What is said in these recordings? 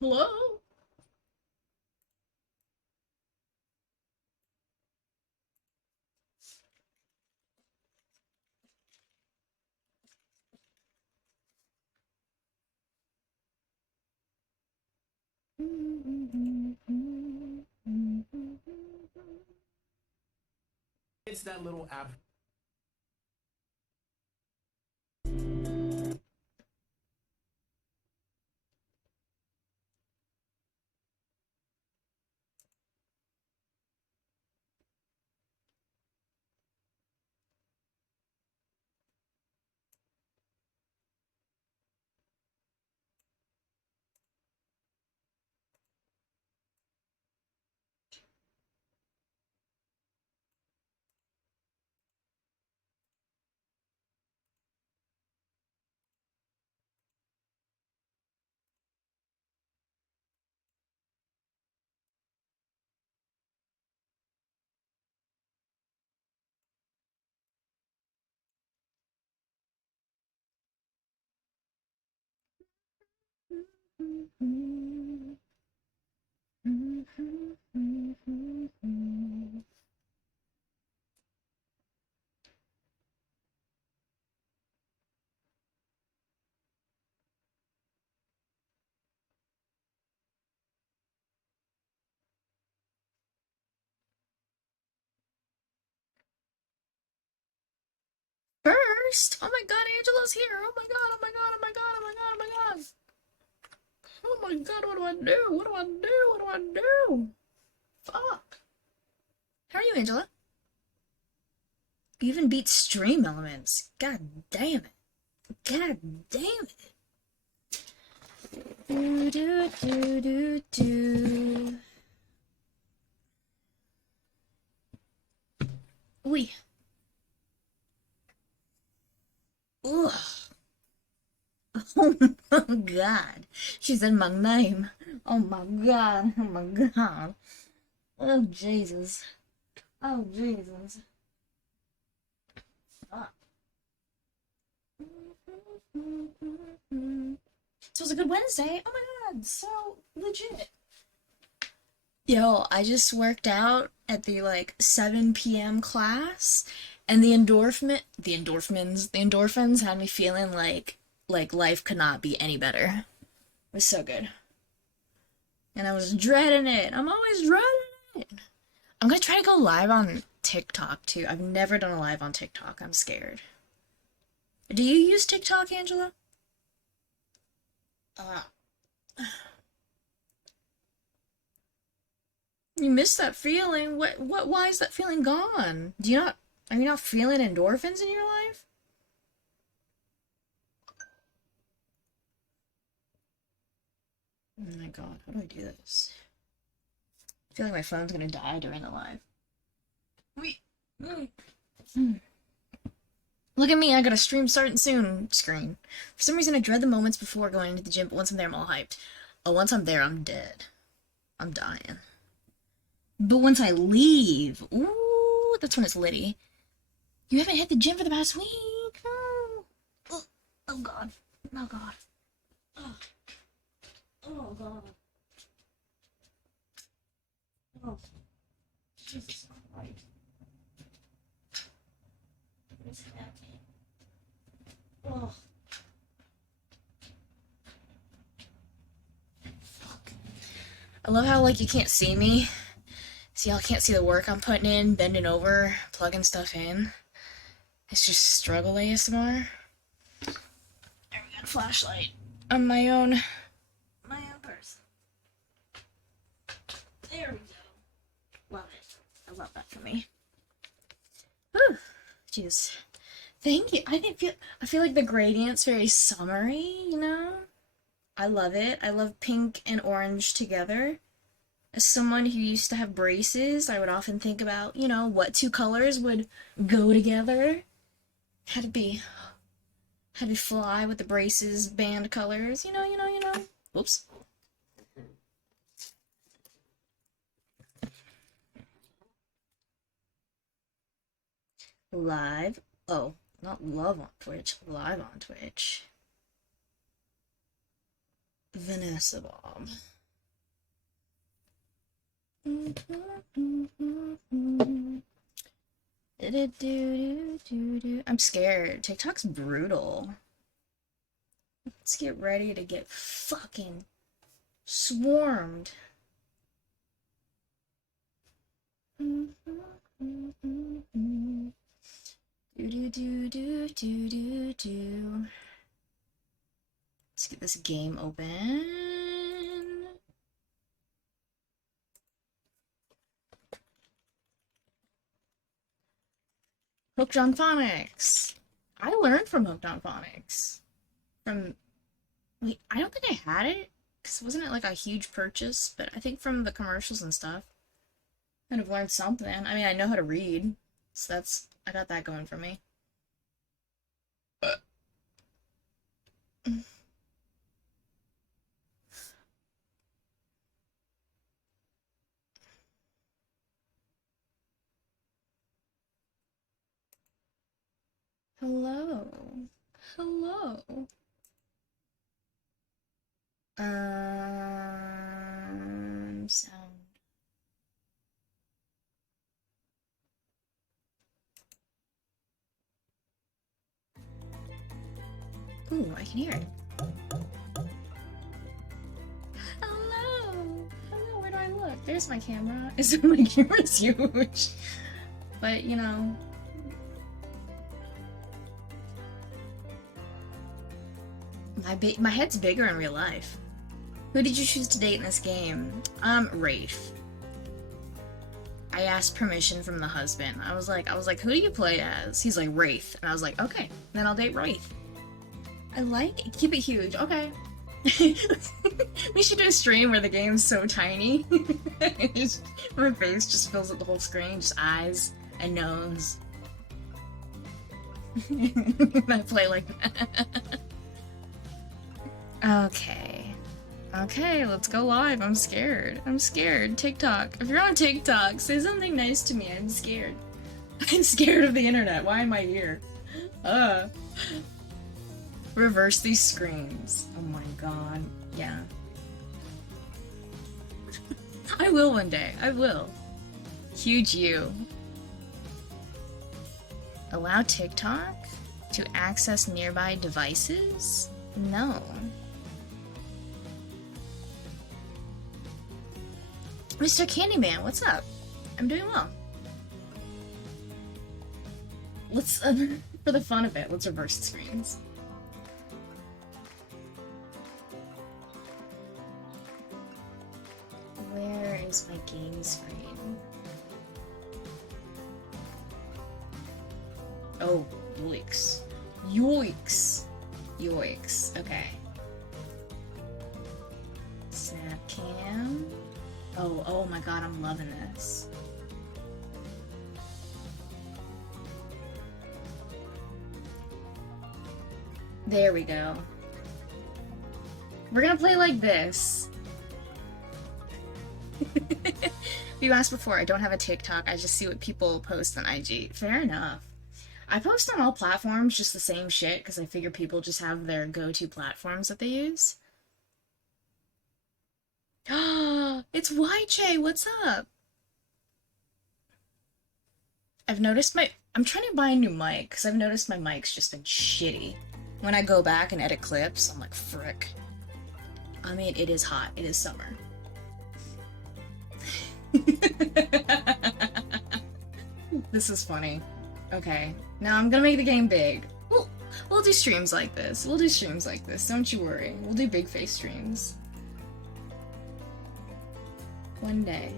Hello? It's that little app. First? Oh my god, Angela's here. Oh my god, oh my god, oh my god, oh my god, oh my god. Oh my god, what do I do? What do I do? What do I do? Fuck. How are you, Angela? You even beat stream elements. God damn it. God damn it. Do do do do do. Ui. Ugh. Oh my god. She said my name. Oh my god. Oh my god. Oh Jesus. Oh Jesus. Fuck. So it was a good Wednesday. Oh my god, so legit. Yo, I just worked out at the like 7 p.m. class, and the endorphins had me feeling like life could not be any better. It was so good. And I was dreading it. I'm always dreading it. I'm gonna try to go live on TikTok too. I've never done a live on TikTok. I'm scared. Do you use TikTok, Angela? Uh, You miss that feeling. Why is that feeling gone? Are you not feeling endorphins in your life? Oh my god, how do I do this? I feel like my phone's gonna die during the live. Wait. Hmm. Look at me, I got a stream starting soon screen. For some reason, I dread the moments before going to the gym, but once I'm there, I'm all hyped. Oh, once I'm there, I'm dead. I'm dying. But once I leave, ooh, that's when it's litty. You haven't hit the gym for the past week. Oh, oh, oh god. Oh god. Oh, oh god. Oh, Jesus Christ. What's happening? Oh, fuck. I love how, like, you can't see me. See, y'all can't see the work I'm putting in, bending over, plugging stuff in. It's just struggle ASMR. There we got a flashlight on my own purse. There we go. Love it. I love that for me. Whew. Jeez. Thank you. I feel like the gradient's very summery, you know? I love it. I love pink and orange together. As someone who used to have braces, I would often think about, what two colors would go together. Had to be had to fly with the braces band colors, you know. Whoops. Live. Oh, not love on Twitch, live on Twitch. Vanessa Bob. I'm scared. TikTok's brutal. Let's get ready to get fucking swarmed. Let's get this game open. Hooked on Phonics. I learned from Hooked on Phonics. Wait, I don't think I had it, because wasn't it like a huge purchase? But I think from the commercials and stuff, I'd have learned something. I mean, I know how to read, so I got that going for me. Hello. Hello. Sound. Ooh, I can hear it. Hello! Hello, where do I look? There's my camera. My camera's huge. But, you know. My head's bigger in real life. Who did you choose to date in this game? Wraith. I asked permission from the husband. I was like, who do you play as? He's like, Wraith. And I was like, okay, then I'll date Wraith. I like it. Keep it huge. Okay. We should do a stream where the game's so tiny. My face just fills up the whole screen. Just eyes and nose. I play like that. Okay. Okay, let's go live. I'm scared. I'm scared. TikTok. If you're on TikTok, say something nice to me. I'm scared. I'm scared of the internet. Why am I here? Reverse these screens. Oh my god. Yeah. I will one day. I will. Huge you. Allow TikTok to access nearby devices? No. Mr. Candyman, what's up? I'm doing well. Let's, for the fun of it, let's reverse the screens. Where is my game screen? Oh, yoicks. Yoicks. Yoicks. Okay. Snap cam. Oh my god, I'm loving this. There we go. We're gonna play like this. You asked before, I don't have a TikTok, I just see what people post on IG. Fair enough. I post on all platforms, just the same shit, because I figure people just have their go-to platforms that they use. It's YJ, what's up? I've noticed I'm trying to buy a new mic, because I've noticed my mic's just been shitty. When I go back and edit clips, I'm like, frick. I mean, it is hot. It is summer. This is funny. Okay, now I'm gonna make the game big. We'll do streams like this. We'll do streams like this. Don't you worry. We'll do big face streams. One day.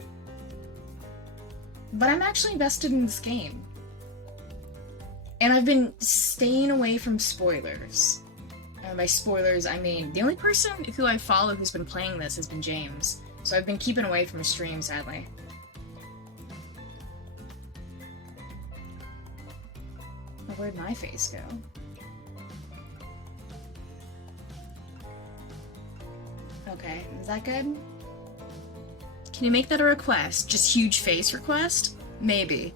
But I'm actually invested in this game. And I've been staying away from spoilers. And by spoilers, I mean, the only person who I follow who's been playing this has been James. So I've been keeping away from his stream, sadly. Oh, where'd my face go? Okay, is that good? Can you make that a request? Just huge face request? Maybe.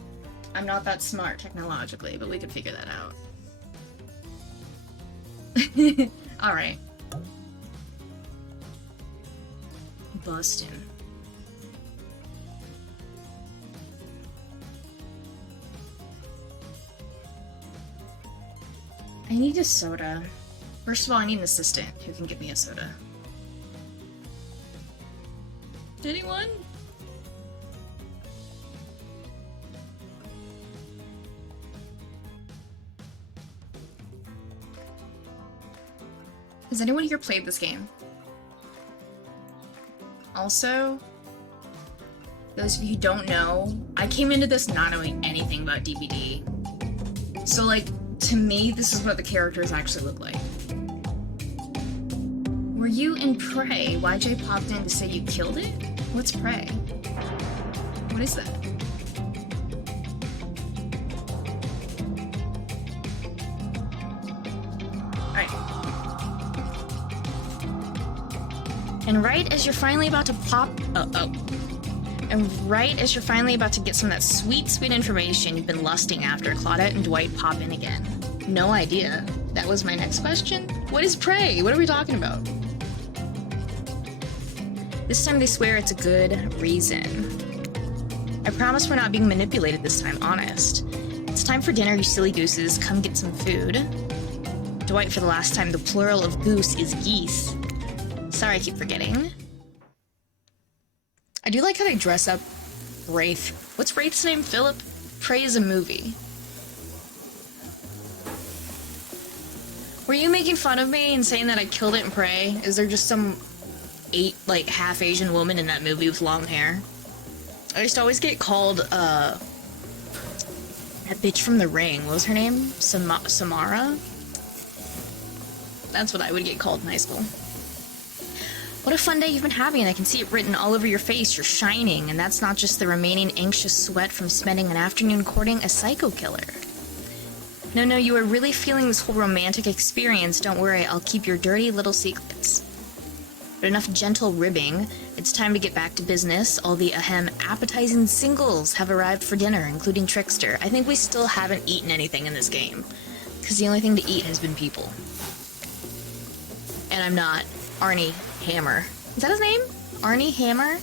I'm not that smart technologically, but we could figure that out. Alright. busting. I need a soda. First of all, I need an assistant who can give me a soda. Anyone? Has anyone here played this game? Also, those of you who don't know, I came into this not knowing anything about DVD. So, like, to me, this is what the characters actually look like. Were you in Prey? YJ popped in to say you killed it? What's Prey? What is that? Alright. And right as you're finally about to get some of that sweet, sweet information you've been lusting after, Claudette and Dwight pop in again. No idea. That was my next question. What is Prey? What are we talking about? This time they swear it's a good reason. I promise we're not being manipulated this time, honest. It's time for dinner, you silly gooses. Come get some food. Dwight, for the last time, the plural of goose is geese. Sorry, I keep forgetting. I do like how they dress up Wraith. What's Wraith's name? Philip? Prey is a movie. Were you making fun of me and saying that I killed it in Prey? Is there just some half Asian woman in that movie with long hair? I used to always get called, that bitch from The Ring. What was her name? Samara? That's what I would get called in high school. What a fun day you've been having. I can see it written all over your face. You're shining, and that's not just the remaining anxious sweat from spending an afternoon courting a psycho killer. No, you are really feeling this whole romantic experience. Don't worry, I'll keep your dirty little secrets. But enough gentle ribbing. It's time to get back to business. All the appetizing singles have arrived for dinner, including Trickster. I think we still haven't eaten anything in this game, because the only thing to eat has been people. And I'm not Arnie Hammer. Is that his name? Arnie Hammer?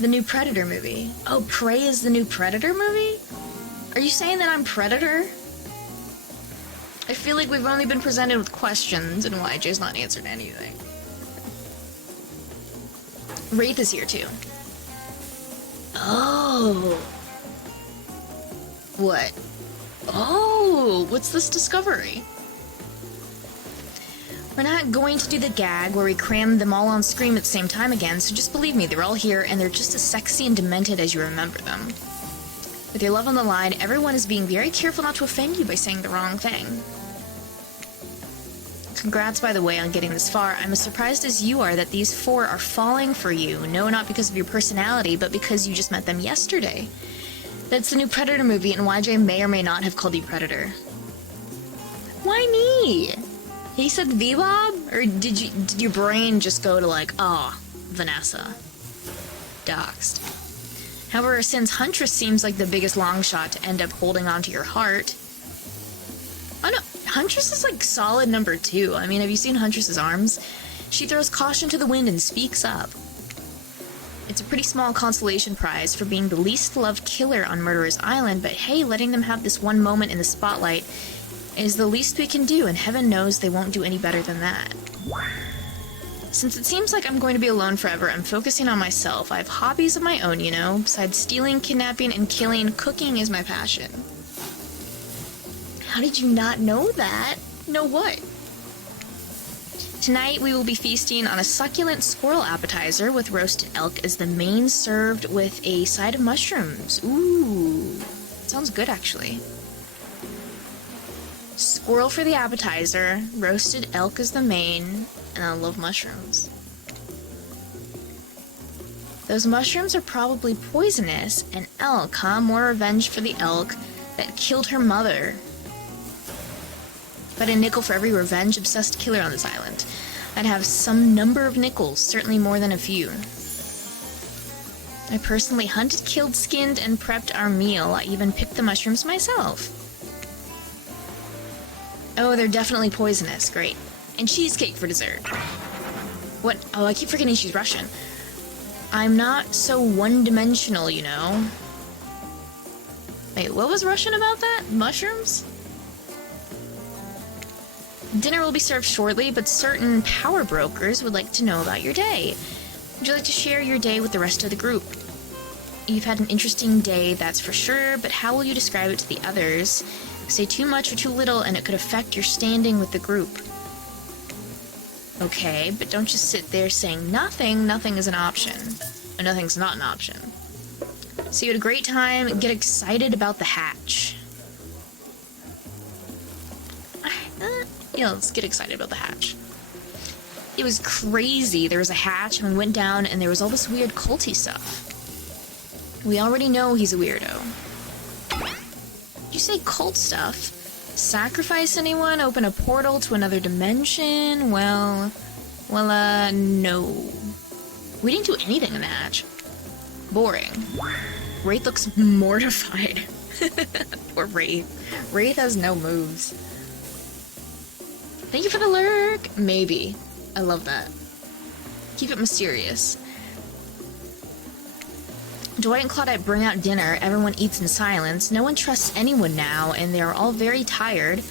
The new Predator movie. Oh, Prey is the new Predator movie? Are you saying that I'm Predator? I feel like we've only been presented with questions and YJ's not answered anything. Wraith is here too. Oh. What? Oh, what's this discovery? We're not going to do the gag where we cram them all on screen at the same time again, so just believe me, they're all here and they're just as sexy and demented as you remember them. With your love on the line, everyone is being very careful not to offend you by saying the wrong thing. Congrats, by the way, on getting this far. I'm as surprised as you are that these four are falling for you. No, not because of your personality, but because you just met them yesterday. That's the new Predator movie, and YJ may or may not have called you Predator. Why me? He said V-Bob? Or did your brain just go to like, oh, Vanessa. Doxed. However, since Huntress seems like the biggest long shot to end up holding onto your heart... Oh no, Huntress is like solid number 2. I mean, have you seen Huntress's arms? She throws caution to the wind and speaks up. It's a pretty small consolation prize for being the least loved killer on Murderer's Island, but hey, letting them have this one moment in the spotlight is the least we can do, and heaven knows they won't do any better than that. Since it seems like I'm going to be alone forever, I'm focusing on myself. I have hobbies of my own, you know. Besides stealing, kidnapping, and killing, cooking is my passion. How did you not know that? Know what? Tonight we will be feasting on a succulent squirrel appetizer with roasted elk as the main, served with a side of mushrooms. Ooh, sounds good actually. Squirrel for the appetizer, roasted elk as the main, and I love mushrooms. Those mushrooms are probably poisonous, and elk, huh? More revenge for the elk that killed her mother. But a nickel for every revenge-obsessed killer on this island. I'd have some number of nickels, certainly more than a few. I personally hunted, killed, skinned, and prepped our meal. I even picked the mushrooms myself. Oh, they're definitely poisonous. Great. And cheesecake for dessert. What? Oh, I keep forgetting she's Russian. I'm not so one-dimensional, you know. Wait, what was Russian about that? Mushrooms? Dinner will be served shortly, but certain power brokers would like to know about your day. Would you like to share your day with the rest of the group? You've had an interesting day, that's for sure, but how will you describe it to the others? Say too much or too little, and it could affect your standing with the group. Okay, but don't just sit there saying nothing. Nothing is an option. Or nothing's not an option. So you had a great time, get excited about the hatch. Yeah, let's get excited about the hatch. It was crazy. There was a hatch, and we went down, and there was all this weird culty stuff. We already know he's a weirdo. Did you say cult stuff? Sacrifice anyone? Open a portal to another dimension? Well, no. We didn't do anything in the hatch. Boring. Wraith looks mortified. Poor Wraith. Wraith has no moves. Thank you for the lurk. Maybe. I love that. Keep it mysterious. Dwight and Claudette bring out dinner. Everyone eats in silence. No one trusts anyone now, and they are all very tired.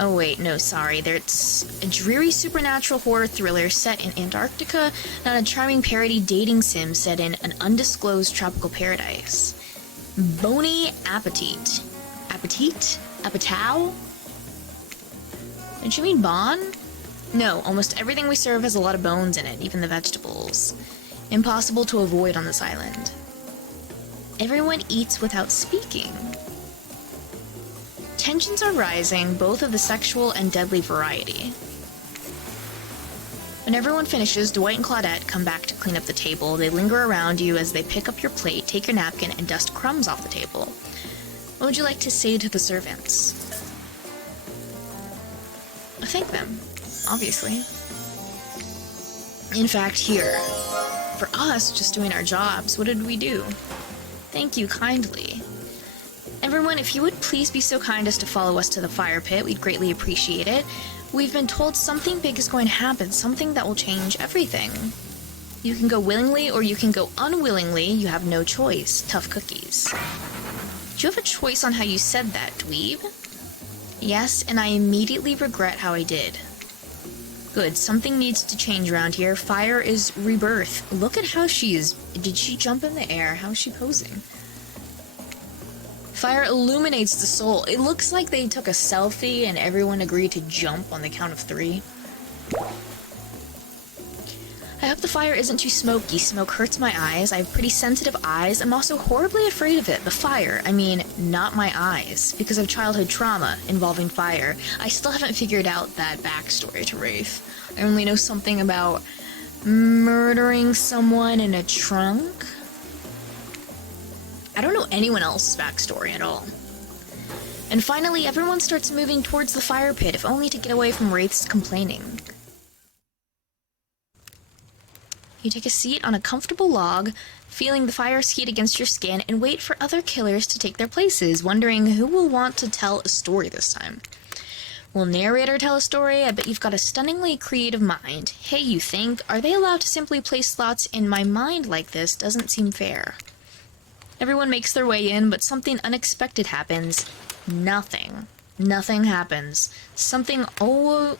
Oh wait, no, sorry. It's a dreary supernatural horror thriller set in Antarctica, not a charming parody dating sim set in an undisclosed tropical paradise. Bony appetit. Appetit? Appetau? Did you mean bon? No, almost everything we serve has a lot of bones in it, even the vegetables. Impossible to avoid on this island. Everyone eats without speaking. Tensions are rising, both of the sexual and deadly variety. When everyone finishes, Dwight and Claudette come back to clean up the table. They linger around you as they pick up your plate, take your napkin, and dust crumbs off the table. What would you like to say to the servants? Thank them, obviously. In fact, here. For us, just doing our jobs, what did we do? Thank you kindly. Everyone, if you would please be so kind as to follow us to the fire pit, we'd greatly appreciate it. We've been told something big is going to happen, something that will change everything. You can go willingly or you can go unwillingly. You have no choice. Tough cookies. Do you have a choice on how you said that, dweeb? Yes, and I immediately regret how I did. Good, something needs to change around here. Fire is rebirth. Look at how she is. Did she jump in the air? How is she posing? Fire illuminates the soul. It looks like they took a selfie and everyone agreed to jump on the count of 3. I hope the fire isn't too smoky. Smoke hurts my eyes. I have pretty sensitive eyes. I'm also horribly afraid of it. The fire. I mean, not my eyes. Because of childhood trauma involving fire. I still haven't figured out that backstory to Wraith. I only know something about murdering someone in a trunk. I don't know anyone else's backstory at all. And finally, everyone starts moving towards the fire pit, if only to get away from Wraith's complaining. You take a seat on a comfortable log, feeling the fire's heat against your skin, and wait for other killers to take their places, wondering who will want to tell a story this time. Will narrator tell a story? I bet you've got a stunningly creative mind. Hey, you think, are they allowed to simply place thoughts in my mind like this? Doesn't seem fair. Everyone makes their way in, but something unexpected happens. Nothing. Nothing happens. Something almost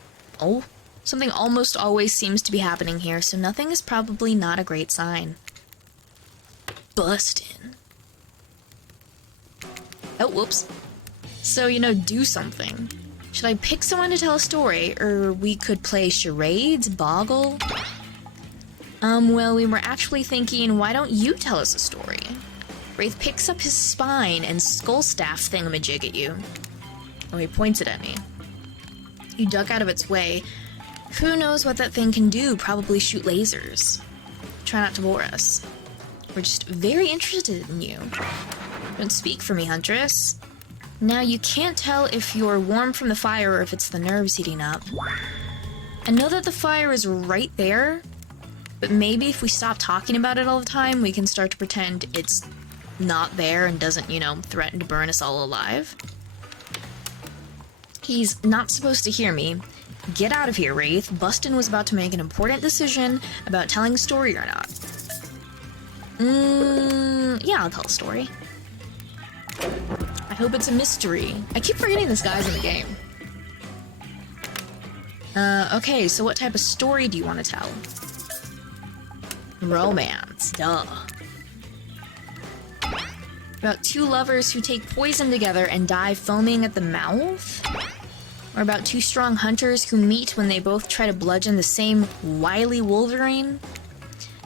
always seems to be happening here, so nothing is probably not a great sign. Bust in. Oh, whoops. So, do something. Should I pick someone to tell a story, or we could play charades, boggle? Well, we were actually thinking, why don't you tell us a story? Wraith picks up his spine and skull staff thingamajig at you. Oh, he points it at me. You duck out of its way. Who knows what that thing can do? Probably shoot lasers. Try not to bore us. We're just very interested in you. Don't speak for me, Huntress. Now, you can't tell if you're warm from the fire or if it's the nerves heating up. I know that the fire is right there, but maybe if we stop talking about it all the time, we can start to pretend it's not there and doesn't, threaten to burn us all alive. He's not supposed to hear me. Get out of here, Wraith. Bustin was about to make an important decision about telling a story or not. Yeah, I'll tell a story. I hope it's a mystery. I keep forgetting this guy's in the game. Okay, so what type of story do you want to tell? Romance, duh. About two lovers who take poison together and die foaming at the mouth? Or about two strong hunters who meet when they both try to bludgeon the same wily Wolverine?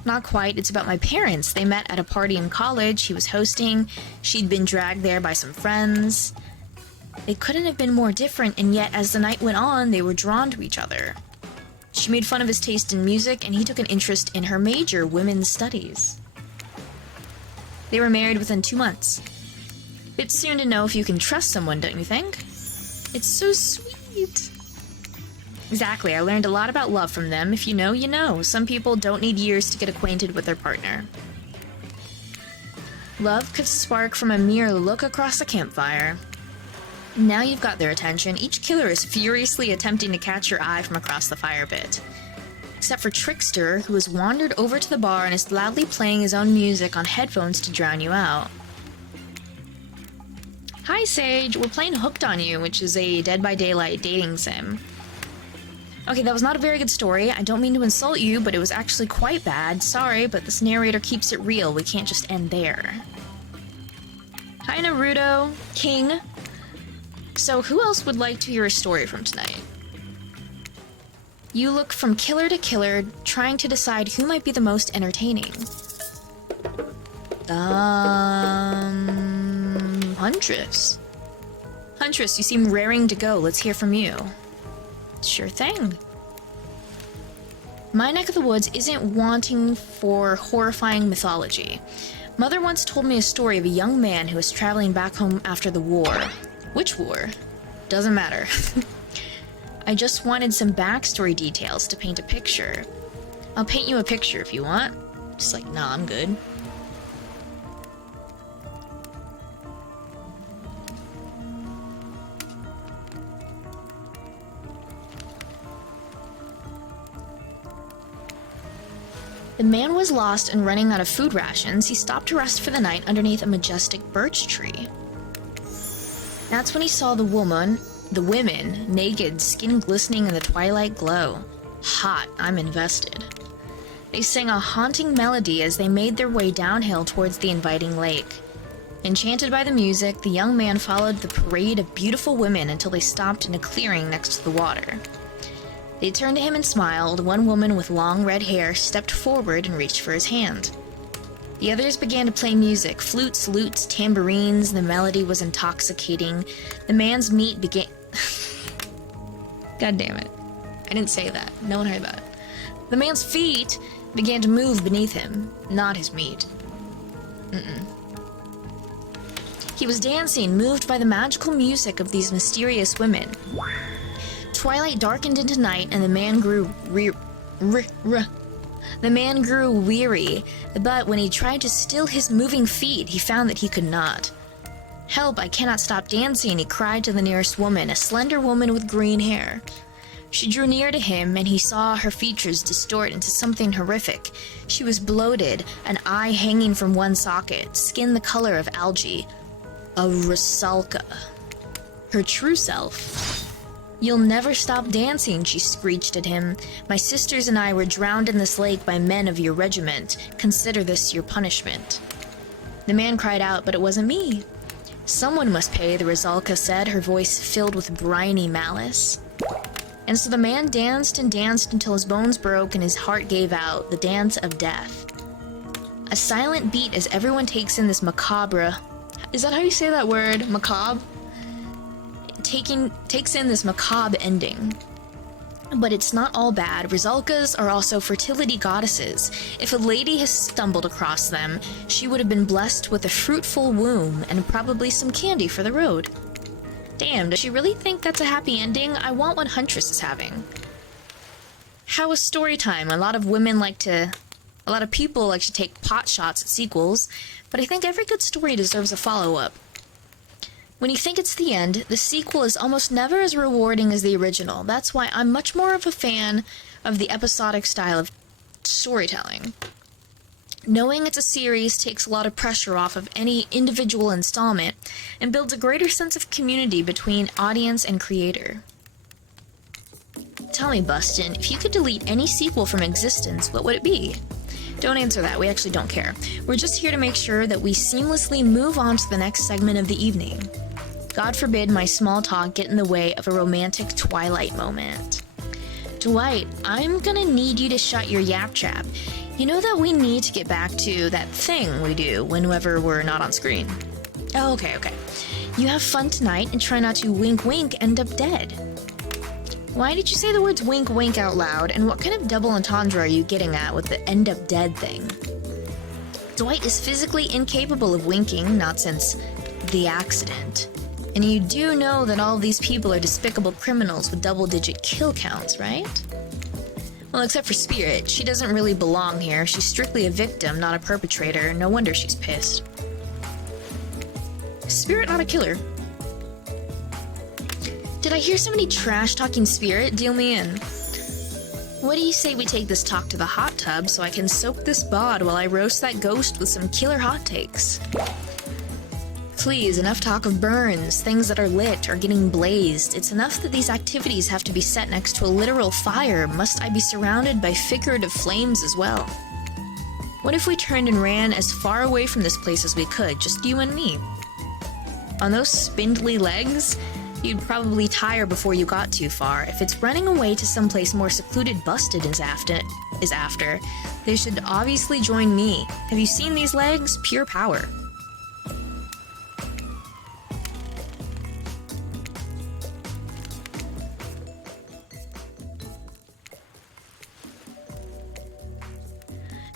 Not quite, it's about my parents. They met at a party in college he was hosting. She'd been dragged there by some friends. They couldn't have been more different, and yet as the night went on, they were drawn to each other. She made fun of his taste in music, and he took an interest in her major, women's studies. They were married within 2 months. Bit soon to know if you can trust someone, don't you think? It's so sweet. Exactly, I learned a lot about love from them. If you know, you know. Some people don't need years to get acquainted with their partner. Love could spark from a mere look across the campfire. Now you've got their attention. Each killer is furiously attempting to catch your eye from across the fire pit. Except for Trickster, who has wandered over to the bar and is loudly playing his own music on headphones to drown you out. Hi, Sage. We're playing Hooked on You, which is a Dead by Daylight dating sim. Okay, that was not a very good story. I don't mean to insult you, but it was actually quite bad. Sorry, but this narrator keeps it real. We can't just end there. Hi, Naruto. King. So, who else would like to hear a story from tonight? You look from killer to killer, trying to decide who might be the most entertaining. Huntress. Huntress, you seem raring to go. Let's hear from you. Sure thing. My neck of the woods isn't wanting for horrifying mythology. Mother once told me a story of a young man who was traveling back home after the war. Which war? Doesn't matter. I just wanted some backstory details to paint a picture. I'll paint you a picture if you want. Just like, nah, I'm good. The man was lost and running out of food rations. He stopped to rest for the night underneath a majestic birch tree. That's when he saw the women, naked, skin glistening in the twilight glow. Hot, I'm invested. They sang a haunting melody as they made their way downhill towards the inviting lake. Enchanted by the music, the young man followed the parade of beautiful women until they stopped in a clearing next to the water. They turned to him and smiled. One woman with long red hair stepped forward and reached for his hand. The others began to play music, flutes, lutes, tambourines. The melody was intoxicating. The man's meat began... God damn it. I didn't say that. No one heard that. The man's feet began to move beneath him, not his meat. He was dancing, moved by the magical music of these mysterious women. Twilight darkened into night, and the man grew weary, but when he tried to still his moving feet, he found that he could not. "Help, I cannot stop dancing," he cried to the nearest woman, a slender woman with green hair. She drew near to him, and he saw her features distort into something horrific. She was bloated, an eye hanging from one socket, skin the color of algae. A Rusalka. Her true self. "You'll never stop dancing," she screeched at him. "My sisters and I were drowned in this lake by men of your regiment. Consider this your punishment." The man cried out, "But it wasn't me." "Someone must pay," the Rusalka said, her voice filled with briny malice. And so the man danced and danced until his bones broke and his heart gave out, the dance of death. A silent beat as everyone takes in this macabre... Is that how you say that word? Macabre? Takes in this macabre ending. But it's not all bad. Rusalkas are also fertility goddesses. If a lady has stumbled across them, she would have been blessed with a fruitful womb and probably some candy for the road. Damn, does she really think that's a happy ending? I want what Huntress is having. How was story time? A lot of people like to take pot shots at sequels, but I think every good story deserves a follow-up. When you think it's the end, the sequel is almost never as rewarding as the original. That's why I'm much more of a fan of the episodic style of storytelling. Knowing it's a series takes a lot of pressure off of any individual installment and builds a greater sense of community between audience and creator. Tell me, Bustin, if you could delete any sequel from existence, what would it be? Don't answer that, we actually don't care. We're just here to make sure that we seamlessly move on to the next segment of the evening. God forbid my small talk get in the way of a romantic Twilight moment. Dwight, I'm gonna need you to shut your yap trap. You know that we need to get back to that thing we do whenever we're not on screen. Oh, okay. You have fun tonight and try not to wink wink end up dead. Why did you say the words wink wink out loud, and what kind of double entendre are you getting at with the end up dead thing? Dwight is physically incapable of winking, not since the accident. And you do know that all of these people are despicable criminals with double-digit kill counts, right? Well, except for Spirit. She doesn't really belong here. She's strictly a victim, not a perpetrator. No wonder she's pissed. Spirit, not a killer. Did I hear somebody trash-talking Spirit? Deal me in. What do you say we take this talk to the hot tub so I can soak this bod while I roast that ghost with some killer hot takes? Please, enough talk of burns, things that are lit or getting blazed. It's enough that these activities have to be set next to a literal fire. Must I be surrounded by figurative flames as well? What if we turned and ran as far away from this place as we could, just you and me? On those spindly legs, you'd probably tire before you got too far. If it's running away to someplace more secluded Busted is after, they should obviously join me. Have you seen these legs? Pure power.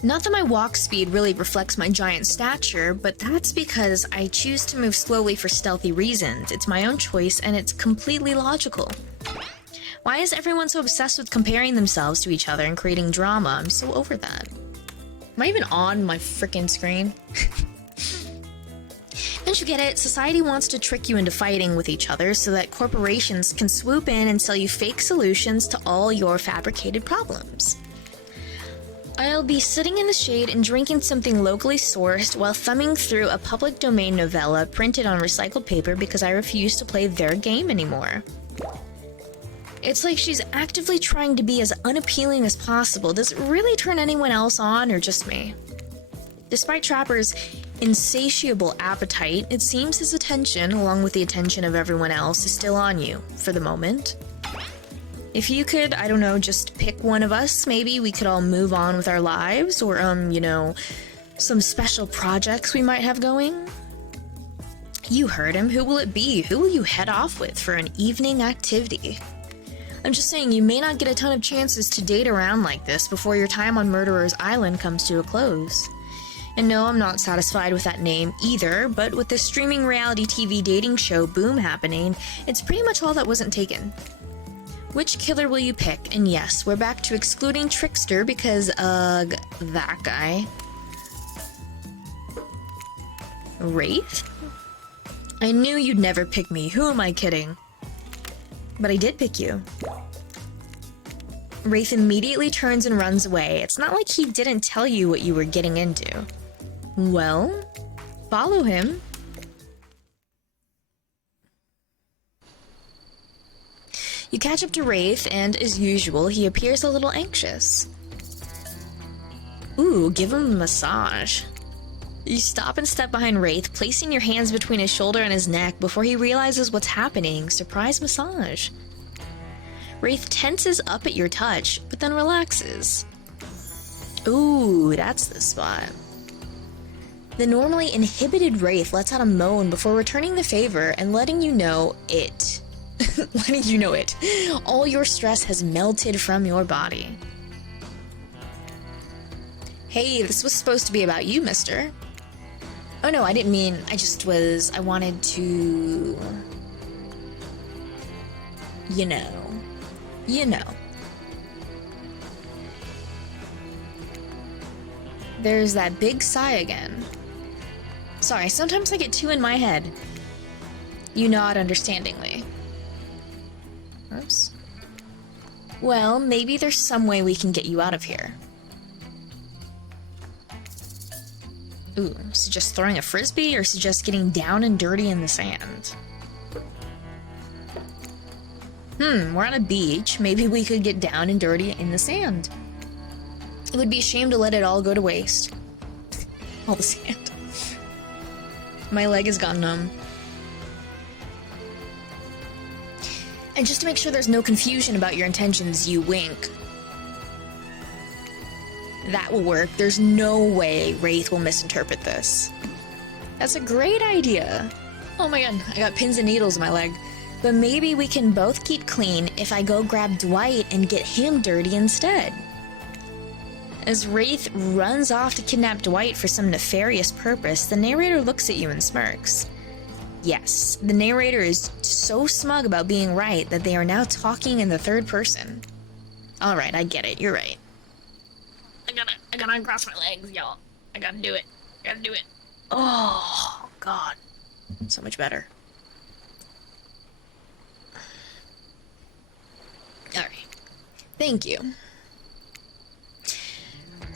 Not that my walk speed really reflects my giant stature, but that's because I choose to move slowly for stealthy reasons. It's my own choice, and it's completely logical. Why is everyone so obsessed with comparing themselves to each other and creating drama? I'm so over that. Am I even on my frickin' screen? Don't you get it? Society wants to trick you into fighting with each other so that corporations can swoop in and sell you fake solutions to all your fabricated problems. I'll be sitting in the shade and drinking something locally sourced while thumbing through a public domain novella printed on recycled paper because I refuse to play their game anymore. It's like she's actively trying to be as unappealing as possible. Does it really turn anyone else on or just me? Despite Trapper's insatiable appetite, it seems his attention, along with the attention of everyone else, is still on you, for the moment. If you could, I don't know, just pick one of us, maybe we could all move on with our lives, or, some special projects we might have going. You heard him. Who will it be? Who will you head off with for an evening activity? I'm just saying, you may not get a ton of chances to date around like this before your time on Murderer's Island comes to a close. And no, I'm not satisfied with that name either, but with this streaming reality TV dating show boom happening, it's pretty much all that wasn't taken. Which killer will you pick? And yes, we're back to excluding Trickster because, that guy. Wraith? I knew you'd never pick me. Who am I kidding? But I did pick you. Wraith immediately turns and runs away. It's not like he didn't tell you what you were getting into. Well, follow him. You catch up to Wraith, and as usual, he appears a little anxious. Ooh, give him a massage. You stop and step behind Wraith, placing your hands between his shoulder and his neck before he realizes what's happening. Surprise massage. Wraith tenses up at your touch, but then relaxes. Ooh, that's the spot. The normally inhibited Wraith lets out a moan before returning the favor and letting you know it. Letting you know it. All your stress has melted from your body. Hey, this was supposed to be about you, mister. Oh no, I didn't mean, I wanted to... You know. There's that big sigh again. Sorry, sometimes I get too in my head. You nod understandingly. Oops. Well, maybe there's some way we can get you out of here. Ooh, suggest throwing a frisbee or suggest getting down and dirty in the sand? We're on a beach. Maybe we could get down and dirty in the sand. It would be a shame to let it all go to waste. All the sand. My leg has gone numb. And just to make sure there's no confusion about your intentions, you wink. That will work. There's no way Wraith will misinterpret this. That's a great idea. Oh my god, I got pins and needles in my leg. But maybe we can both keep clean if I go grab Dwight and get him dirty instead. As Wraith runs off to kidnap Dwight for some nefarious purpose, the narrator looks at you and smirks. Yes, the narrator is so smug about being right that they are now talking in the third person. Alright, I get it, you're right. I gotta uncross my legs, y'all. I gotta do it. Oh, God. So much better. Alright. Thank you.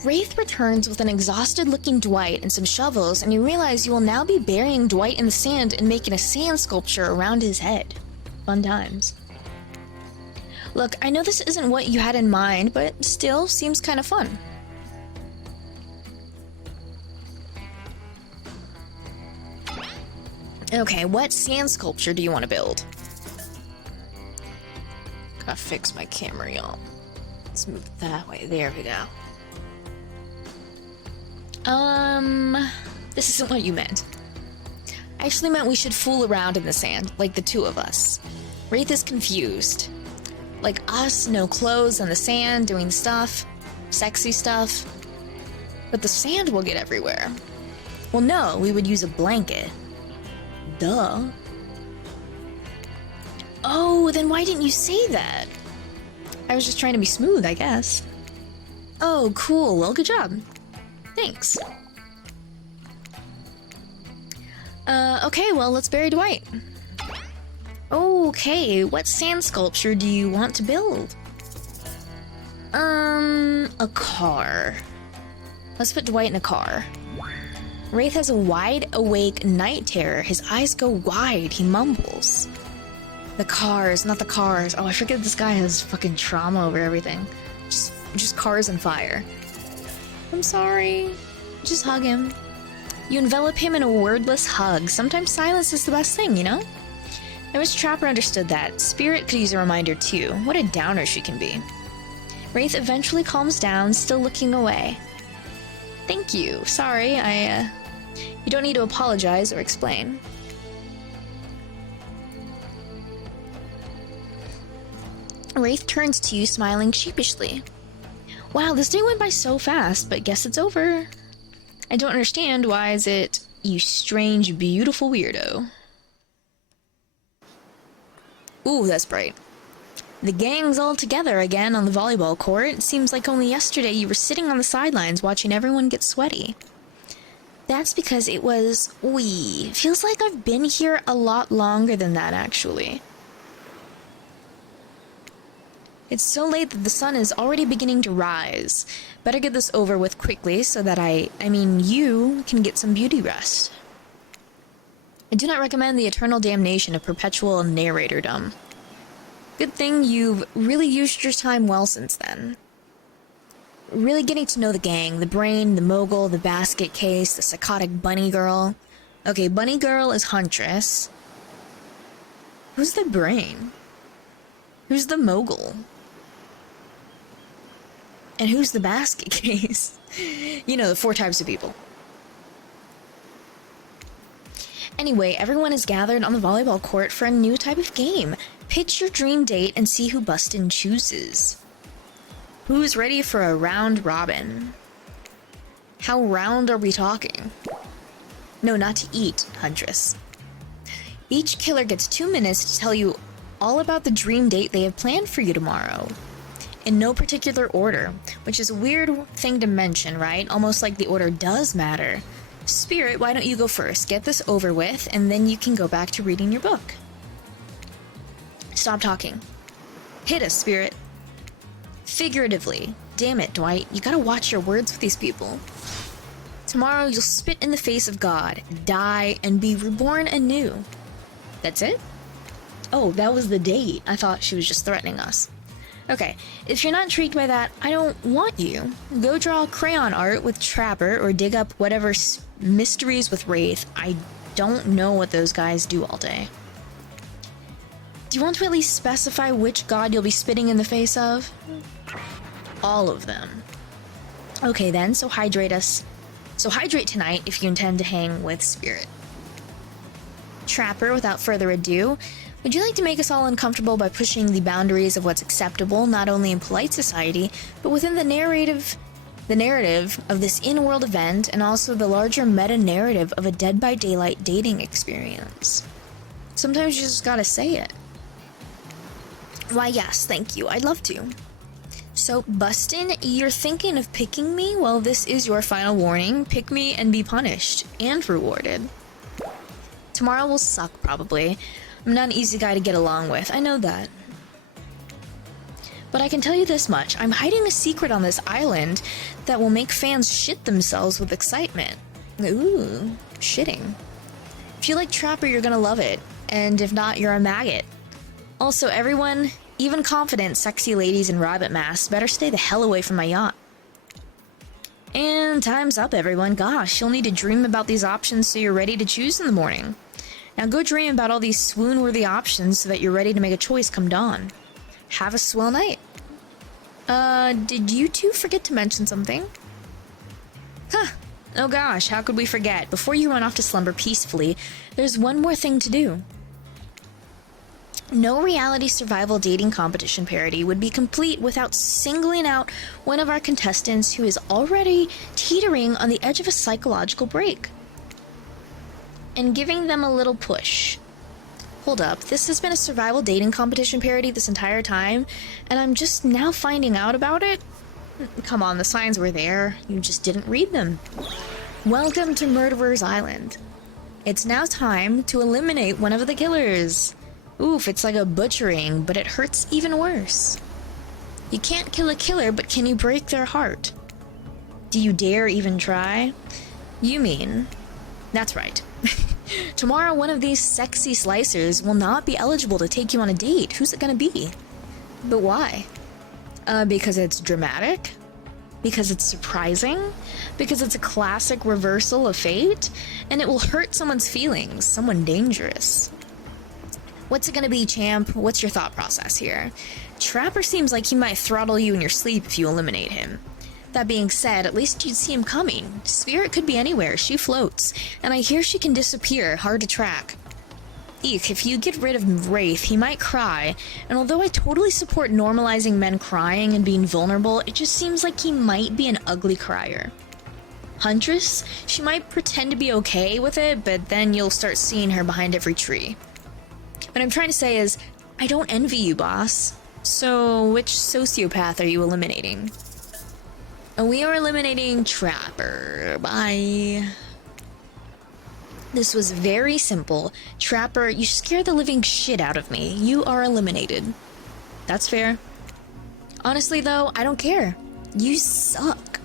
Wraith returns with an exhausted-looking Dwight and some shovels, and you realize you will now be burying Dwight in the sand and making a sand sculpture around his head. Fun times. Look, I know this isn't what you had in mind, but still seems kind of fun. Okay, what sand sculpture do you want to build? Gotta fix my camera, y'all. Let's move it that way. There we go. This isn't what you meant. I actually meant we should fool around in the sand, like the two of us. Wraith is confused. Like us, no clothes on the sand, doing stuff. Sexy stuff. But the sand will get everywhere. Well, no, we would use a blanket. Duh. Oh, then why didn't you say that? I was just trying to be smooth, I guess. Oh, cool. Well, good job. Thanks. Okay, well, let's bury Dwight. Okay, what sand sculpture do you want to build? A car. Let's put Dwight in a car. Wraith has a wide-awake night terror. His eyes go wide. He mumbles. The cars, not the cars. Oh, I forget this guy has fucking trauma over everything. Just cars and fire. I'm sorry. Just hug him. You envelop him in a wordless hug. Sometimes silence is the best thing, you know? I wish Trapper understood that. Spirit could use a reminder too. What a downer she can be. Wraith eventually calms down, still looking away. Thank you. Sorry, you don't need to apologize or explain. Wraith turns to you, smiling sheepishly. Wow, this day went by so fast, but guess it's over. I don't understand. Why is it, you strange, beautiful weirdo? Ooh, that's bright. The gang's all together again on the volleyball court. It seems like only yesterday you were sitting on the sidelines watching everyone get sweaty. That's because it was we. Feels like I've been here a lot longer than that, actually. It's so late that the sun is already beginning to rise. Better get this over with quickly so that you can get some beauty rest. I do not recommend the eternal damnation of perpetual narratordom. Good thing you've really used your time well since then. Really getting to know the gang, the brain, the mogul, the basket case, the psychotic bunny girl. Okay, bunny girl is Huntress. Who's the brain? Who's the mogul? And who's the basket case? You know, the 4 types of people. Anyway, everyone is gathered on the volleyball court for a new type of game. Pitch your dream date and see who Bustin chooses. Who's ready for a round robin? How round are we talking? No, not to eat, Huntress. Each killer gets 2 minutes to tell you all about the dream date they have planned for you tomorrow. In no particular order, which is a weird thing to mention, right? Almost like the order does matter. Spirit, why don't you go first? Get this over with, and then you can go back to reading your book. Stop talking. Hit us, Spirit. Figuratively. Damn it, Dwight. You gotta watch your words with these people. Tomorrow you'll spit in the face of God, die, and be reborn anew. That's it? Oh, that was the date. I thought she was just threatening us. Okay, if you're not intrigued by that, I don't want you. Go draw crayon art with Trapper or dig up whatever mysteries with Wraith. I don't know what those guys do all day. Do you want to at least specify which god you'll be spitting in the face of? All of them. Okay then, so hydrate us. So hydrate tonight if you intend to hang with Spirit. Trapper, without further ado, would you like to make us all uncomfortable by pushing the boundaries of what's acceptable, not only in polite society, but within the narrative of this in-world event, and also the larger meta-narrative of a Dead by Daylight dating experience? Sometimes you just gotta say it. Why yes, thank you, I'd love to. So, Bustin, you're thinking of picking me? Well, this is your final warning. Pick me and be punished. And rewarded. Tomorrow will suck, probably. I'm not an easy guy to get along with, I know that. But I can tell you this much, I'm hiding a secret on this island that will make fans shit themselves with excitement. Ooh, shitting. If you like Trapper, you're gonna love it. And if not, you're a maggot. Also, everyone, even confident, sexy ladies in rabbit masks, better stay the hell away from my yacht. And time's up, everyone. Gosh, you'll need to dream about these options so you're ready to choose in the morning. Now go dream about all these swoon-worthy options so that you're ready to make a choice come dawn. Have a swell night. Did you two forget to mention something? Huh. Oh gosh, how could we forget? Before you run off to slumber peacefully, there's one more thing to do. No reality survival dating competition parody would be complete without singling out one of our contestants who is already teetering on the edge of a psychological break. And giving them a little push. Hold up, this has been a survival dating competition parody this entire time, and I'm just now finding out about it? Come on, the signs were there. You just didn't read them. Welcome to Murderer's Island. It's now time to eliminate one of the killers. Oof, it's like a butchering, but it hurts even worse. You can't kill a killer, but can you break their heart? Do you dare even try? You mean... That's right. Tomorrow, one of these sexy slicers will not be eligible to take you on a date. Who's it gonna be? But why? Because it's dramatic? Because it's surprising? Because it's a classic reversal of fate? And it will hurt someone's feelings, someone dangerous. What's it gonna be, champ? What's your thought process here? Trapper seems like he might throttle you in your sleep if you eliminate him. That being said, at least you'd see him coming. Spirit could be anywhere, she floats. And I hear she can disappear, hard to track. Eek, if you get rid of Wraith, he might cry. And although I totally support normalizing men crying and being vulnerable, it just seems like he might be an ugly crier. Huntress? She might pretend to be okay with it, but then you'll start seeing her behind every tree. What I'm trying to say is, I don't envy you, boss. So, which sociopath are you eliminating? We are eliminating Trapper. Bye. This was very simple. Trapper, you scared the living shit out of me. You are eliminated. That's fair. Honestly, though, I don't care. You suck.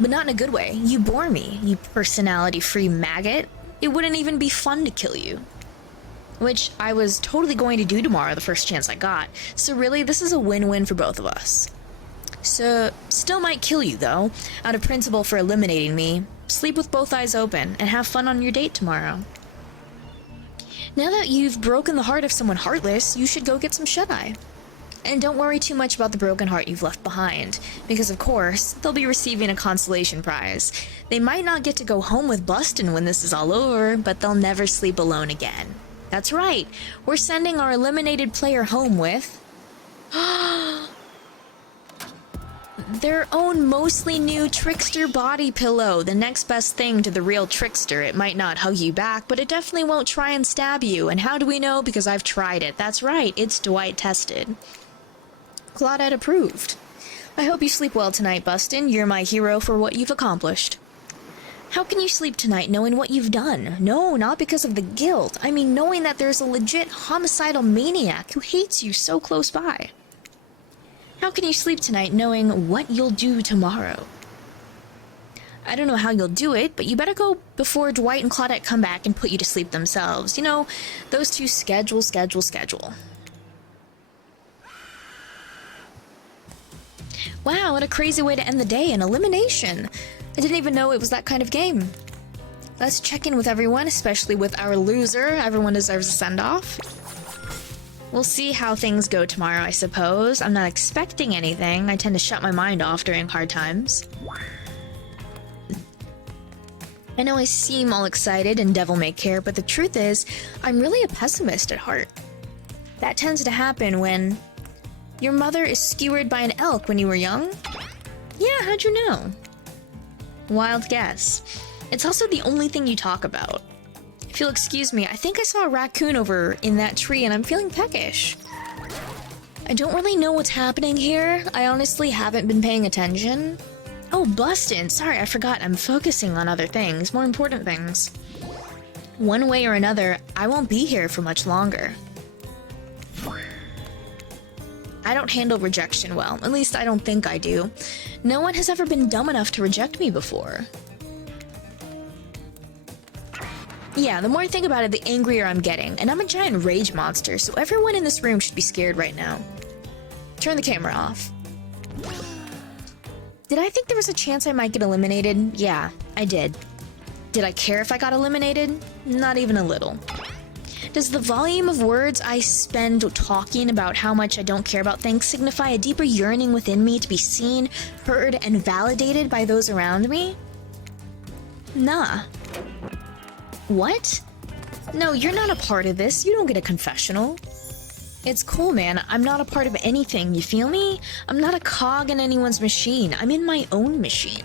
But not in a good way. You bore me, you personality-free maggot. It wouldn't even be fun to kill you. Which I was totally going to do tomorrow the first chance I got. So really, this is a win-win for both of us. So, still might kill you though, out of principle for eliminating me. Sleep with both eyes open, and have fun on your date tomorrow. Now that you've broken the heart of someone heartless, you should go get some shut-eye. And don't worry too much about the broken heart you've left behind, because of course, they'll be receiving a consolation prize. They might not get to go home with Bustin when this is all over, but they'll never sleep alone again. That's right, we're sending our eliminated player home with... their own mostly new trickster body pillow, the next best thing to the real trickster. It might not hug you back, but it definitely won't try and stab you. And how do we know? Because I've tried it. That's right, it's Dwight tested. Claudette approved. I hope you sleep well tonight, Bustin. You're my hero for what you've accomplished. How can you sleep tonight knowing what you've done? No, not because of the guilt. I mean, knowing that there's a legit homicidal maniac who hates you so close by. How can you sleep tonight knowing what you'll do tomorrow? I don't know how you'll do it, but you better go before Dwight and Claudette come back and put you to sleep themselves. You know, those two schedule. Wow, what a crazy way to end the day, an elimination. I didn't even know it was that kind of game. Let's check in with everyone, especially with our loser. Everyone deserves a send-off. We'll see how things go tomorrow, I suppose. I'm not expecting anything. I tend to shut my mind off during hard times. I know I seem all excited and devil-may-care, but the truth is, I'm really a pessimist at heart. That tends to happen when your mother is skewered by an elk when you were young? Yeah, how'd you know? Wild guess. It's also the only thing you talk about. If you'll excuse me, I think I saw a raccoon over in that tree and I'm feeling peckish. I don't really know what's happening here. I honestly haven't been paying attention. Oh, Bustin'. Sorry, I forgot. I'm focusing on other things, more important things. One way or another, I won't be here for much longer. I don't handle rejection well. At least I don't think I do. No one has ever been dumb enough to reject me before. Yeah, the more I think about it, the angrier I'm getting. And I'm a giant rage monster, so everyone in this room should be scared right now. Turn the camera off. Did I think there was a chance I might get eliminated? Yeah, I did. Did I care if I got eliminated? Not even a little. Does the volume of words I spend talking about how much I don't care about things signify a deeper yearning within me to be seen, heard, and validated by those around me? Nah. What? No, you're not a part of this. You don't get a confessional. It's cool, man. I'm not a part of anything, you feel me? I'm not a cog in anyone's machine. I'm in my own machine.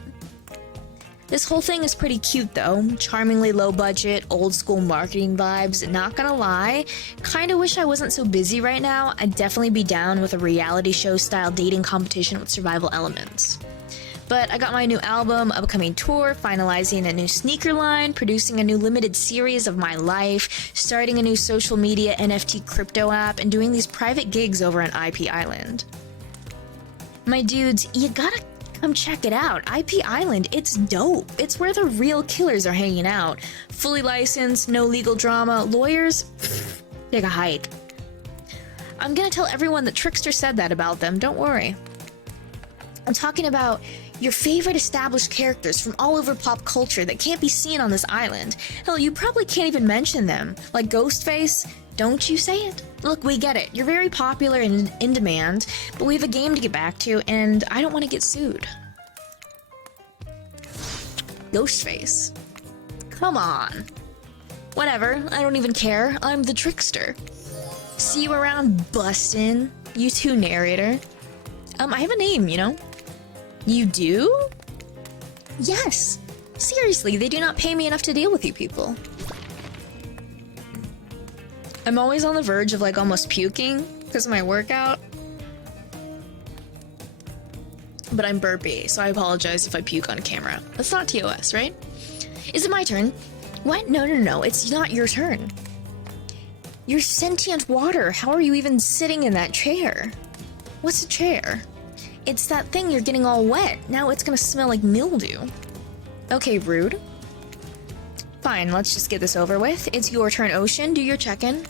This whole thing is pretty cute, though. Charmingly low budget, old school marketing vibes. Not gonna lie, kinda wish I wasn't so busy right now. I'd definitely be down with a reality show style dating competition with survival elements. But I got my new album, upcoming tour, finalizing a new sneaker line, producing a new limited series of my life, starting a new social media NFT crypto app, and doing these private gigs over on IP Island. My dudes, you gotta come check it out. IP Island, it's dope. It's where the real killers are hanging out. Fully licensed, no legal drama, lawyers, take a hike. I'm gonna tell everyone that Trickster said that about them, don't worry. I'm talking about your favorite established characters from all over pop culture that can't be seen on this island. Hell, you probably can't even mention them. Like Ghostface, don't you say it? Look, we get it. You're very popular and in demand, but we have a game to get back to, and I don't want to get sued. Ghostface. Come on. Whatever, I don't even care. I'm the Trickster. See you around, Bustin'. You too, narrator. I have a name, you know? You do? Yes. Seriously, they do not pay me enough to deal with you people. I'm always on the verge of like almost puking because of my workout. But I'm burpy, so I apologize if I puke on camera. That's not TOS, right? Is it my turn? What? No, it's not your turn. You're sentient water. How are you even sitting in that chair? What's a chair? It's that thing you're getting all wet. Now it's gonna smell like mildew. Okay, rude. Fine, let's just get this over with. It's your turn, Ocean. Do your check-in.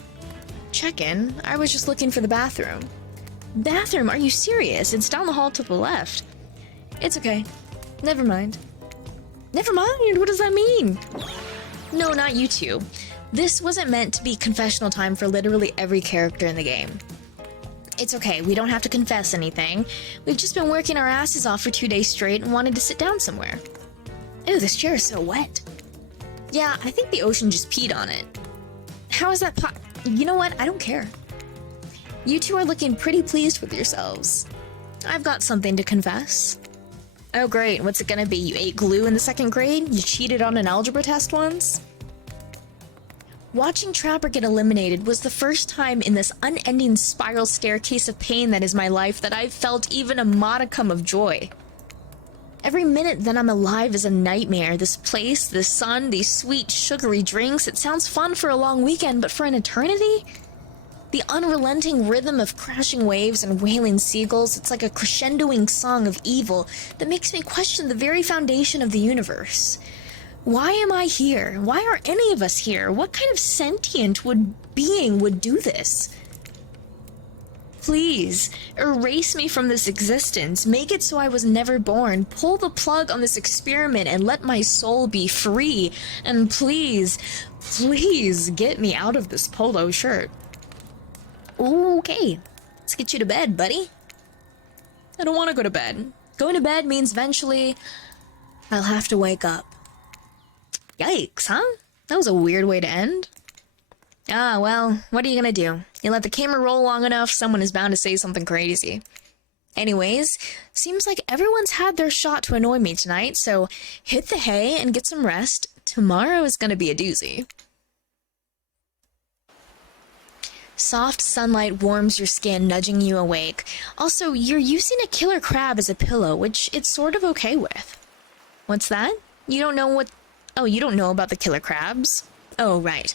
Check-in? I was just looking for the bathroom. Bathroom? Are you serious? It's down the hall to the left. It's okay. Never mind. Never mind? What does that mean? No, not you two. This wasn't meant to be confessional time for literally every character in the game. It's okay, we don't have to confess anything. We've just been working our asses off for 2 days straight and wanted to sit down somewhere. Ew, this chair is so wet. Yeah, I think the Ocean just peed on it. How is that You know what? I don't care. You two are looking pretty pleased with yourselves. I've got something to confess. Oh great, what's it gonna be? You ate glue in the 2nd grade? You cheated on an algebra test once? Watching Trapper get eliminated was the first time in this unending spiral staircase of pain that is my life that I've felt even a modicum of joy. Every minute that I'm alive is a nightmare. This place, this sun, these sweet, sugary drinks, it sounds fun for a long weekend, but for an eternity? The unrelenting rhythm of crashing waves and wailing seagulls, it's like a crescendoing song of evil that makes me question the very foundation of the universe. Why am I here? Why are any of us here? What kind of sentient being would do this? Please, erase me from this existence. Make it so I was never born. Pull the plug on this experiment and let my soul be free. And please, please get me out of this polo shirt. Okay, let's get you to bed, buddy. I don't want to go to bed. Going to bed means eventually I'll have to wake up. Yikes, huh? That was a weird way to end. Ah, well, what are you gonna do? You let the camera roll long enough, someone is bound to say something crazy. Anyways, seems like everyone's had their shot to annoy me tonight, so hit the hay and get some rest. Tomorrow is gonna be a doozy. Soft sunlight warms your skin, nudging you awake. Also, you're using a killer crab as a pillow, which it's sort of okay with. What's that? You don't know what... Oh, you don't know about the killer crabs? Oh, right.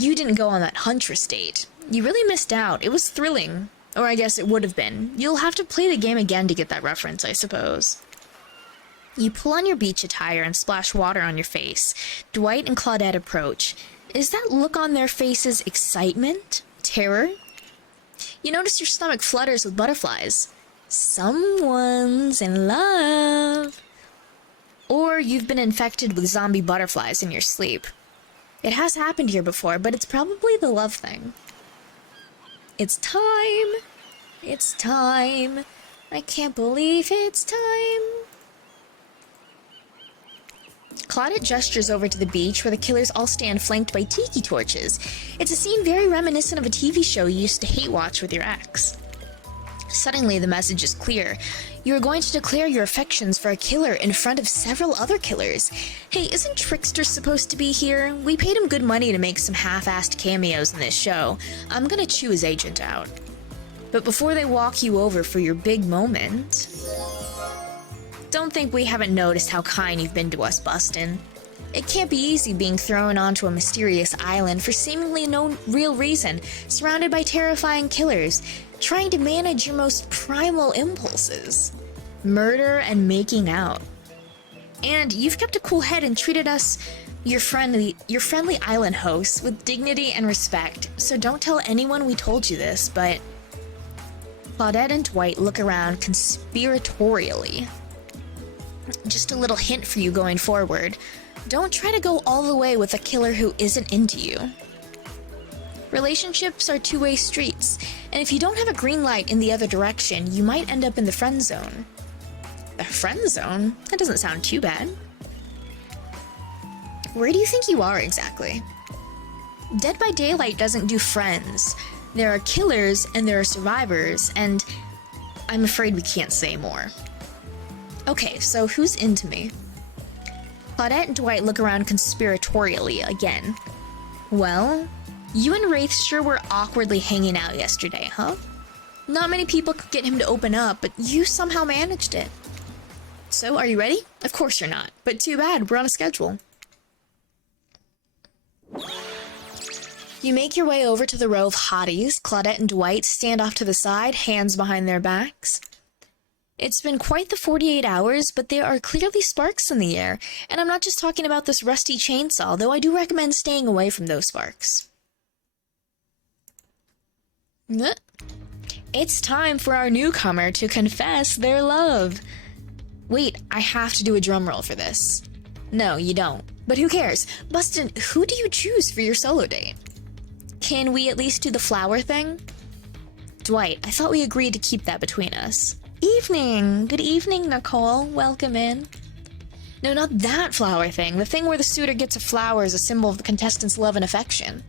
You didn't go on that huntress date. You really missed out. It was thrilling. Or I guess it would have been. You'll have to play the game again to get that reference, I suppose. You pull on your beach attire and splash water on your face. Dwight and Claudette approach. Is that look on their faces excitement? Terror? You notice your stomach flutters with butterflies. Someone's in love. Or you've been infected with zombie butterflies in your sleep. It has happened here before, but it's probably the love thing. It's time. It's time. I can't believe it's time. Claudette gestures over to the beach where the killers all stand flanked by tiki torches. It's a scene very reminiscent of a TV show you used to hate watch with your ex. Suddenly, the message is clear. You are going to declare your affections for a killer in front of several other killers. Hey, isn't Trickster supposed to be here? We paid him good money to make some half-assed cameos in this show. I'm gonna chew his agent out. But before they walk you over for your big moment... Don't think we haven't noticed how kind you've been to us, Bustin'. It can't be easy being thrown onto a mysterious island for seemingly no real reason, surrounded by terrifying killers, trying to manage your most primal impulses. Murder and making out. And you've kept a cool head and treated us, your friendly island hosts, with dignity and respect, so don't tell anyone we told you this, but... Claudette and Dwight look around conspiratorially. Just a little hint for you going forward. Don't try to go all the way with a killer who isn't into you. Relationships are two-way streets, and if you don't have a green light in the other direction, you might end up in the friend zone. The friend zone? That doesn't sound too bad. Where do you think you are exactly? Dead by Daylight doesn't do friends. There are killers and there are survivors, and I'm afraid we can't say more. Okay, so who's into me? Claudette and Dwight look around conspiratorially again. Well, you and Wraith sure were awkwardly hanging out yesterday, huh? Not many people could get him to open up, but you somehow managed it. So, are you ready? Of course you're not, but too bad, we're on a schedule. You make your way over to the row of hotties. Claudette and Dwight stand off to the side, hands behind their backs. It's been quite the 48 hours, but there are clearly sparks in the air, and I'm not just talking about this rusty chainsaw, though I do recommend staying away from those sparks. It's time for our newcomer to confess their love. Wait, I have to do a drum roll for this. No, you don't. But who cares? Bustin', who do you choose for your solo date? Can we at least do the flower thing? Dwight, I thought we agreed to keep that between us. Evening! Good evening, Nicole. Welcome in. No, not that flower thing. The thing where the suitor gets a flower as a symbol of the contestant's love and affection.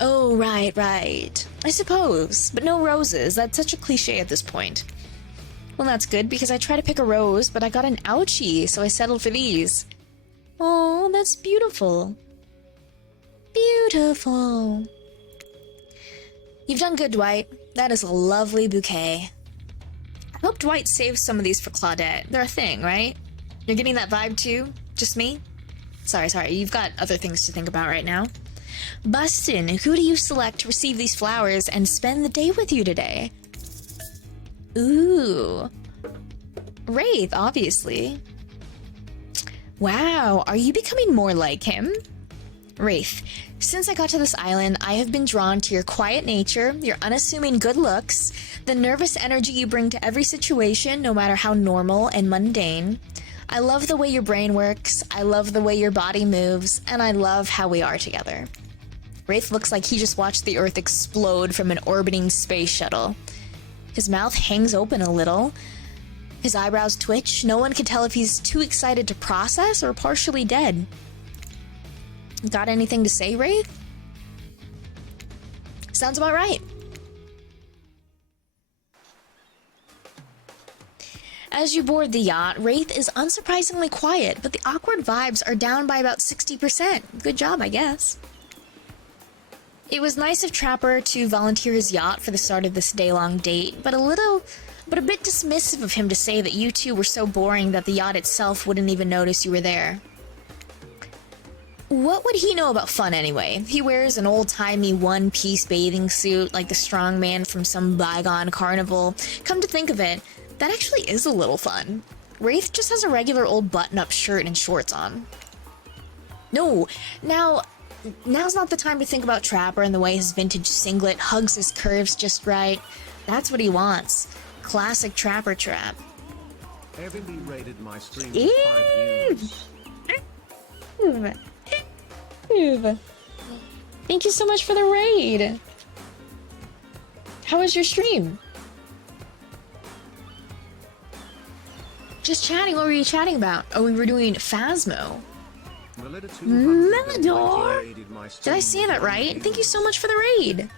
Oh, right. I suppose. But no roses. That's such a cliche at this point. Well, that's good, because I tried to pick a rose, but I got an ouchie, so I settled for these. Oh, that's beautiful. Beautiful. You've done good, Dwight. That is a lovely bouquet. I hope Dwight saves some of these for Claudette. They're a thing, right? You're getting that vibe too? Just me? Sorry, you've got other things to think about right now. Bustin, who do you select to receive these flowers and spend the day with you today? Ooh. Wraith, obviously. Wow, are you becoming more like him? Wraith, since I got to this island, I have been drawn to your quiet nature, your unassuming good looks, the nervous energy you bring to every situation, no matter how normal and mundane. I love the way your brain works, I love the way your body moves, and I love how we are together. Wraith looks like he just watched the Earth explode from an orbiting space shuttle. His mouth hangs open a little. His eyebrows twitch. No one can tell if he's too excited to process or partially dead. Got anything to say, Wraith? Sounds about right. As you board the yacht, Wraith is unsurprisingly quiet, but the awkward vibes are down by about 60%. Good job, I guess. It was nice of Trapper to volunteer his yacht for the start of this day-long date, but a bit dismissive of him to say that you two were so boring that the yacht itself wouldn't even notice you were there. What would he know about fun anyway? He wears an old-timey one-piece bathing suit like the strong man from some bygone carnival. Come to think of it, that actually is a little fun. Wraith just has a regular old button-up shirt and shorts on. No, now's not the time to think about Trapper and the way his vintage singlet hugs his curves just right. That's what he wants. Classic Trapper trap. Heavily rated my stream with 5 views. Thank you so much for the raid. How was your stream? Just chatting. What were you chatting about? Oh, we were doing Phasmo. Melidor? Did I say that right? Thank you so much for the raid.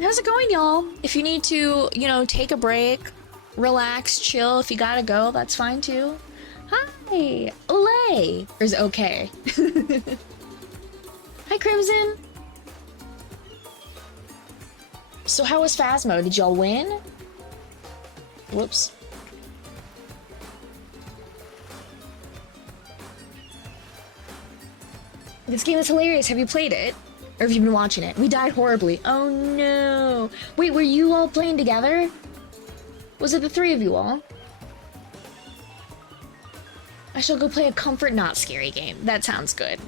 How's it going, y'all? If you need to, take a break, relax, chill, if you gotta go, that's fine too. Hi, Olay. Or is it okay? Hi, Crimson. So how was Phasmo? Did y'all win? Whoops. This game is hilarious. Have you played it? Or have you been watching it? We died horribly. Oh no. Wait, were you all playing together? Was it the 3 of you all? I shall go play a comfort not scary game. That sounds good.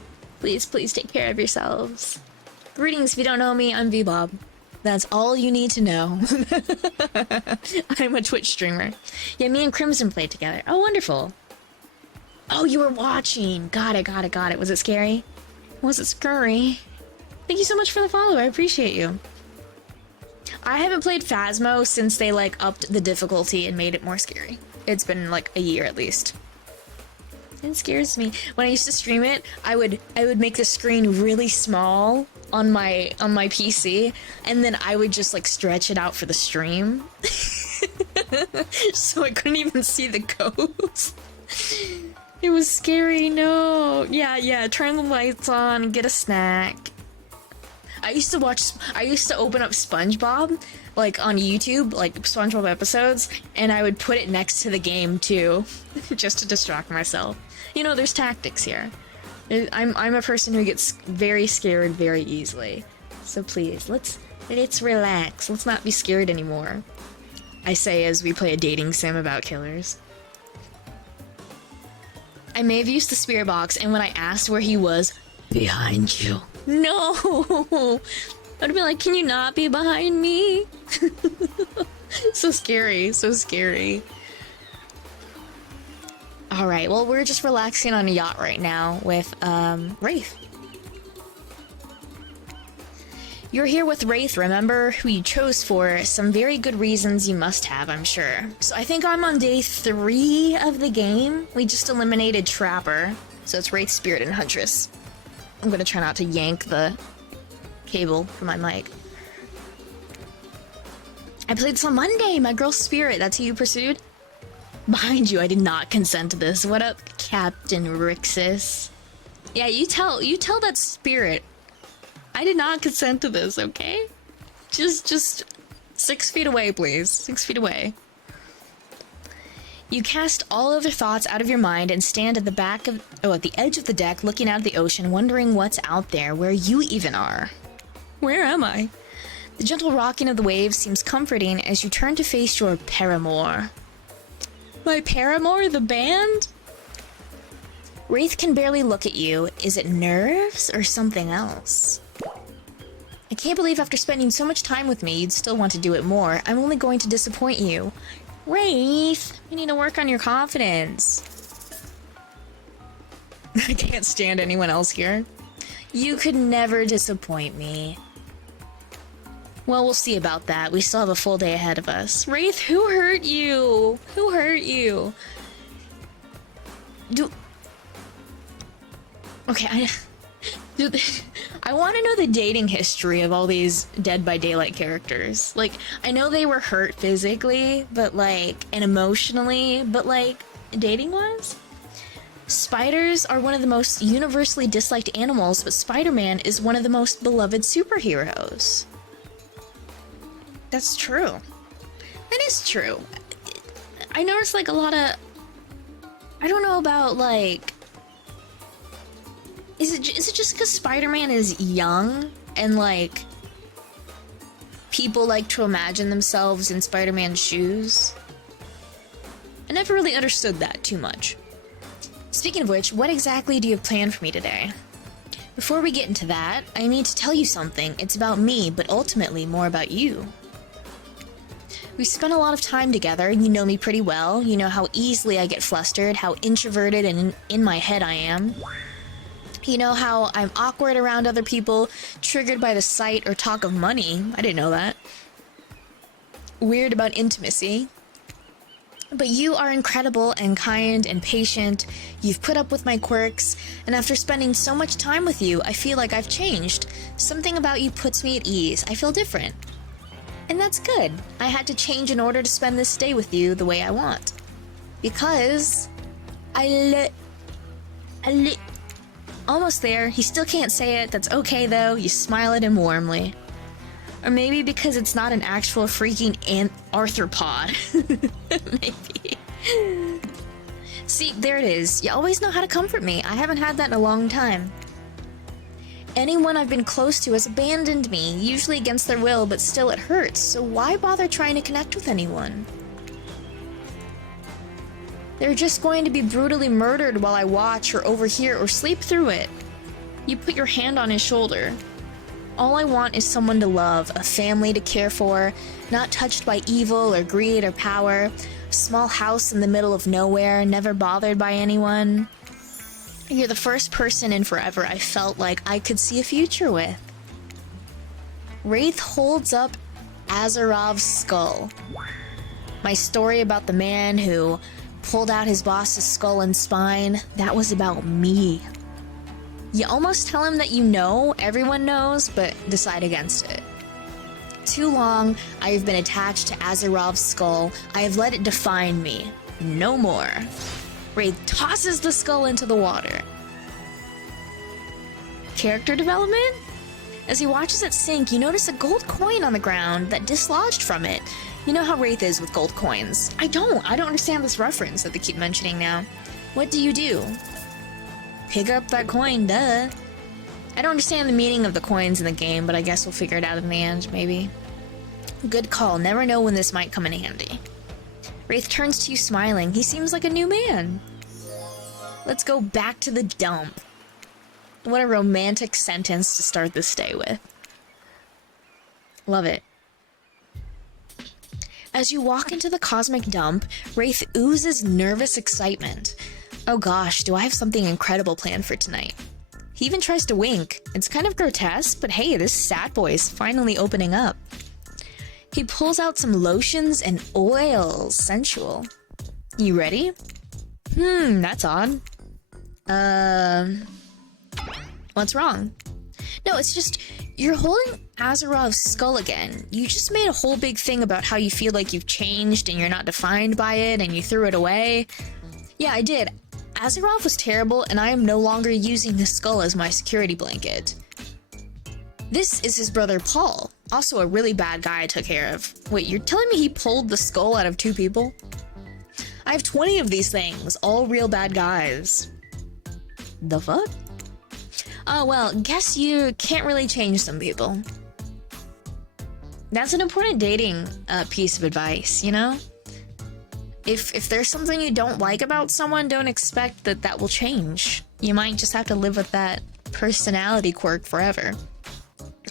Please take care of yourselves. Greetings, if you don't know me, I'm V-Bob. That's all you need to know. I'm a Twitch streamer. Yeah, me and Crimson played together. Oh, wonderful. Oh, you were watching. Got it. Was it scary? Was it scary? Thank you so much for the follow. I appreciate you. I haven't played Phasmo since they upped the difficulty and made it more scary. It's been a year at least. It scares me. When I used to stream it, I would make the screen really small on my PC, and then I would just stretch it out for the stream. So I couldn't even see the ghost. It was scary. No. Yeah, turn the lights on and get a snack. I used to open up SpongeBob, on YouTube, SpongeBob episodes, and I would put it next to the game, too, just to distract myself. There's tactics here. I'm a person who gets very scared very easily. So please, let's relax. Let's not be scared anymore. I say as we play a dating sim about killers. I may have used the spirit box, and when I asked where he was, behind you. No! I'd be like, can you not be behind me? So scary. Alright, well, we're just relaxing on a yacht right now with, Wraith. You're here with Wraith, remember who you chose for some very good reasons you must have, I'm sure. So I think I'm on day 3 of the game. We just eliminated Trapper, so it's Wraith, Spirit, and Huntress. I'm gonna try not to yank the cable from my mic. I played this on Monday, my girl Spirit, that's who you pursued? Behind you, I did not consent to this. What up, Captain Rixus? Yeah, you tell that Spirit I did not consent to this, okay? Just 6 feet away, please. 6 feet away. You cast all other thoughts out of your mind and stand at the edge of the deck, looking out at the ocean, wondering what's out there, where you even are. Where am I? The gentle rocking of the waves seems comforting as you turn to face your paramour. My paramour, the band? Wraith can barely look at you. Is it nerves or something else? I can't believe after spending so much time with me, you'd still want to do it more. I'm only going to disappoint you. Wraith, you need to work on your confidence. I can't stand anyone else here. You could never disappoint me. Well, we'll see about that. We still have a full day ahead of us. Wraith, who hurt you? Who hurt you? Okay, I want to know the dating history of all these Dead by Daylight characters. Like, I know they were hurt physically, but like, and emotionally, but like, dating-wise? Spiders are one of the most universally disliked animals, but Spider-Man is one of the most beloved superheroes. That's true. That is true. I noticed like a lot of... I don't know about like... Is it just because Spider-Man is young and like people like to imagine themselves in Spider-Man's shoes? I never really understood that too much. Speaking of which, what exactly do you have planned for me today? Before we get into that, I need to tell you something. It's about me, but ultimately more about you. We've spent a lot of time together, you know me pretty well, you know how easily I get flustered, how introverted and in my head I am. You know how I'm awkward around other people, triggered by the sight or talk of money. I didn't know that. Weird about intimacy. But you are incredible and kind and patient. You've put up with my quirks, and after spending so much time with you, I feel like I've changed. Something about you puts me at ease. I feel different. And that's good. I had to change in order to spend this day with you the way I want. Because almost there. He still can't say it. That's okay though. You smile at him warmly. Or maybe because it's not an actual freaking arthropod. Maybe. See, there it is. You always know how to comfort me. I haven't had that in a long time. Anyone I've been close to has abandoned me, usually against their will, but still it hurts. So why bother trying to connect with anyone? They're just going to be brutally murdered while I watch or overhear or sleep through it. You put your hand on his shoulder. All I want is someone to love, a family to care for, not touched by evil or greed or power, a small house in the middle of nowhere, never bothered by anyone. You're the first person in forever I felt like I could see a future with. Wraith holds up Azarov's skull. My story about the man who pulled out his boss's skull and spine, that was about me. You almost tell him that you know, everyone knows, but decide against it. Too long, I have been attached to Azarov's skull. I have let it define me. No more. Wraith tosses the skull into the water. Character development? As he watches it sink, you notice a gold coin on the ground that dislodged from it. You know how Wraith is with gold coins. I don't understand this reference that they keep mentioning now. What do? Pick up that coin, duh. I don't understand the meaning of the coins in the game, but I guess we'll figure it out in the end, maybe. Good call, never know when this might come in handy. Wraith turns to you smiling. He seems like a new man. Let's go back to the dump. What a romantic sentence to start this day with. Love it. As you walk into the cosmic dump, Wraith oozes nervous excitement. Oh gosh, do I have something incredible planned for tonight? He even tries to wink. It's kind of grotesque, but hey, this sad boy is finally opening up. He pulls out some lotions and oils. Sensual. You ready? That's odd. What's wrong? No, it's just, you're holding Azarov's skull again. You just made a whole big thing about how you feel like you've changed and you're not defined by it and you threw it away. Yeah, I did. Azarov was terrible and I am no longer using his skull as my security blanket. This is his brother Paul, also a really bad guy I took care of. Wait, you're telling me he pulled the skull out of 2 people? I have 20 of these things, all real bad guys. The fuck? Oh, well, guess you can't really change some people. That's an important dating piece of advice, you know? If there's something you don't like about someone, don't expect that that will change. You might just have to live with that personality quirk forever.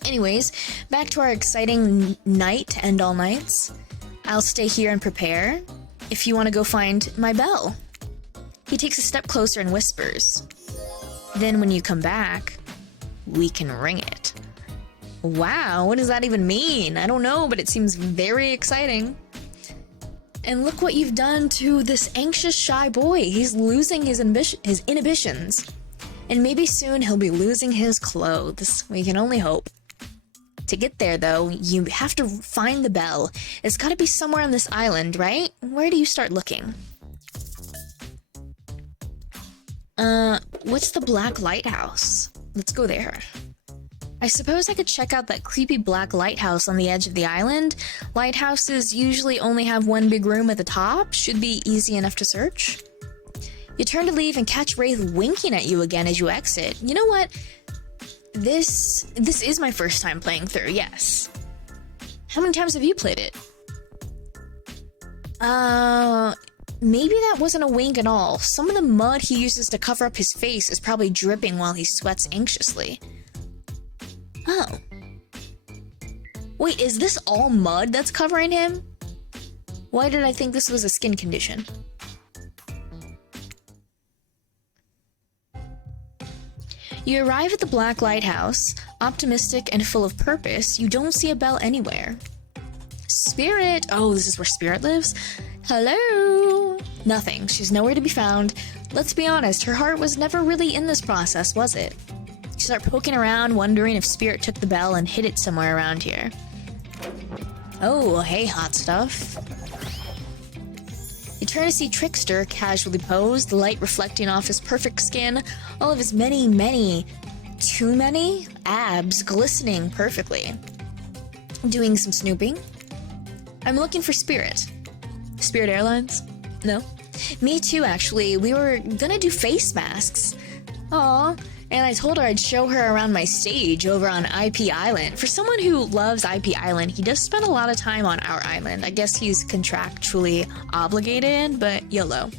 Anyways, back to our exciting night to end all nights. I'll stay here and prepare. If you want to go find my bell. He takes a step closer and whispers. Then when you come back, we can ring it. Wow, what does that even mean? I don't know, but it seems very exciting. And look what you've done to this anxious, shy boy. He's losing his inhibitions. And maybe soon he'll be losing his clothes. We can only hope. To get there, though, you have to find the bell. It's gotta be somewhere on this island, right? Where do you start looking? What's the Black Lighthouse? Let's go there. I suppose I could check out that creepy black lighthouse on the edge of the island. Lighthouses usually only have one big room at the top. Should be easy enough to search. You turn to leave and catch Wraith winking at you again as you exit. You know what? This is my first time playing through, yes. How many times have you played it? Maybe that wasn't a wink at all. Some of the mud he uses to cover up his face is probably dripping while he sweats anxiously. Oh. Wait, is this all mud that's covering him? Why did I think this was a skin condition? You arrive at the Black Lighthouse, optimistic and full of purpose. You don't see a bell anywhere. Spirit! Oh, this is where Spirit lives? Hello? Nothing. She's nowhere to be found. Let's be honest, her heart was never really in this process, was it? You start poking around, wondering if Spirit took the bell and hid it somewhere around here. Oh, hey, hot stuff. You turn to see Trickster casually posed, the light reflecting off his perfect skin, all of his too many abs glistening perfectly. Doing some snooping. I'm looking for Spirit. Spirit Airlines? No? Me too, actually. We were gonna do face masks. Aw, and I told her I'd show her around my stage over on IP Island. For someone who loves IP Island, he does spend a lot of time on our island. I guess he's contractually obligated, but YOLO.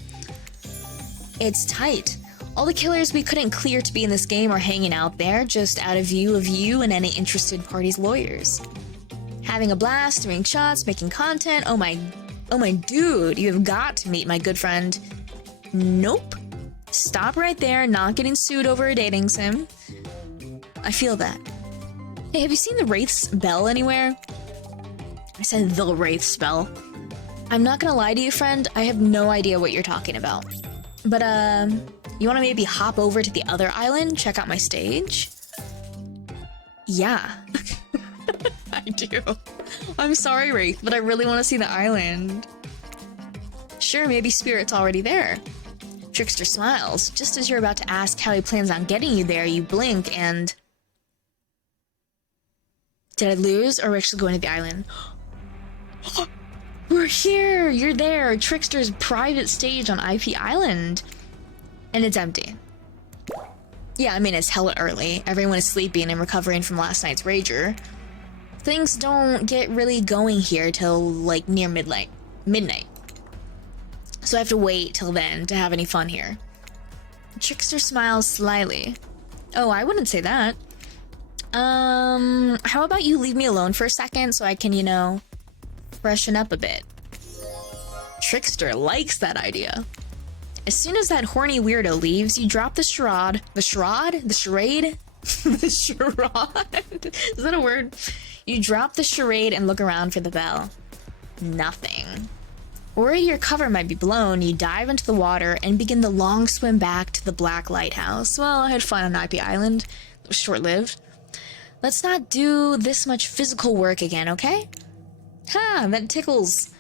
It's tight. All the killers we couldn't clear to be in this game are hanging out there, just out of view of you and any interested party's lawyers. Having a blast, doing shots, making content. Oh my dude, you have got to meet my good friend. Nope. Stop right there, not getting sued over a dating sim. I feel that. Hey, have you seen the Wraith's bell anywhere? I said the Wraith's bell. I'm not gonna lie to you, friend, I have no idea what you're talking about. But, you wanna maybe hop over to the other island, check out my stage? Yeah. I do. I'm sorry, Wraith, but I really want to see the island. Sure, maybe Spirit's already there. Trickster smiles. Just as you're about to ask how he plans on getting you there, you blink and... Did I lose, or are we actually going to the island? We're here! You're there! Trickster's private stage on IP Island. And it's empty. Yeah, I mean, it's hella early. Everyone is sleeping and recovering from last night's rager. Things don't get really going here till, like, near midnight. So I have to wait till then to have any fun here. Trickster smiles slyly. Oh, I wouldn't say that. How about you leave me alone for a second so I can, you know, freshen up a bit? Trickster likes that idea. As soon as that horny weirdo leaves, you drop the charade. The charade? The charade? The charade? Is that a word? You drop the charade and look around for the bell. Nothing. Worried your cover might be blown, you dive into the water and begin the long swim back to the Black Lighthouse. Well, I had fun on IP Island. It was short-lived. Let's not do this much physical work again, okay? Ha, that tickles.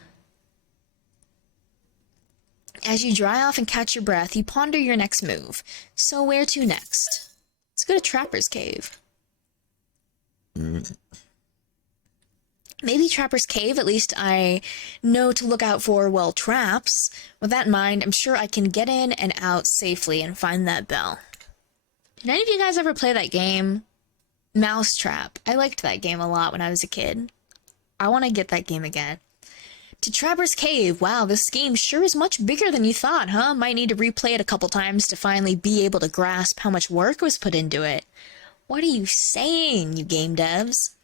As you dry off and catch your breath, you ponder your next move. So where to next? Let's go to Trapper's Cave. Maybe Trapper's Cave, at least I know to look out for, well, traps. With that in mind, I'm sure I can get in and out safely and find that bell. Did any of you guys ever play that game? Mousetrap. I liked that game a lot when I was a kid. I want to get that game again. To Trapper's Cave. Wow, this game sure is much bigger than you thought, huh? Might need to replay it a couple times to finally be able to grasp how much work was put into it. What are you saying, you game devs?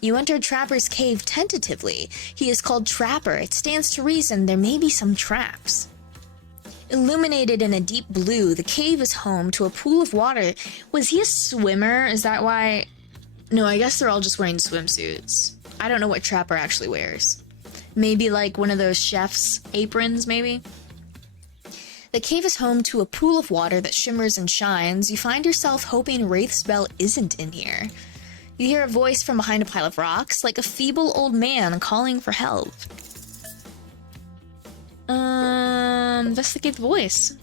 You entered Trapper's Cave tentatively. He is called Trapper. It stands to reason there may be some traps. Illuminated in a deep blue, the cave is home to a pool of water. Was he a swimmer? Is that why... No, I guess they're all just wearing swimsuits. I don't know what Trapper actually wears. Maybe like one of those chef's aprons, maybe? The cave is home to a pool of water that shimmers and shines. You find yourself hoping Wraith's bell isn't in here. You hear a voice from behind a pile of rocks, like a feeble old man calling for help. Investigate the voice.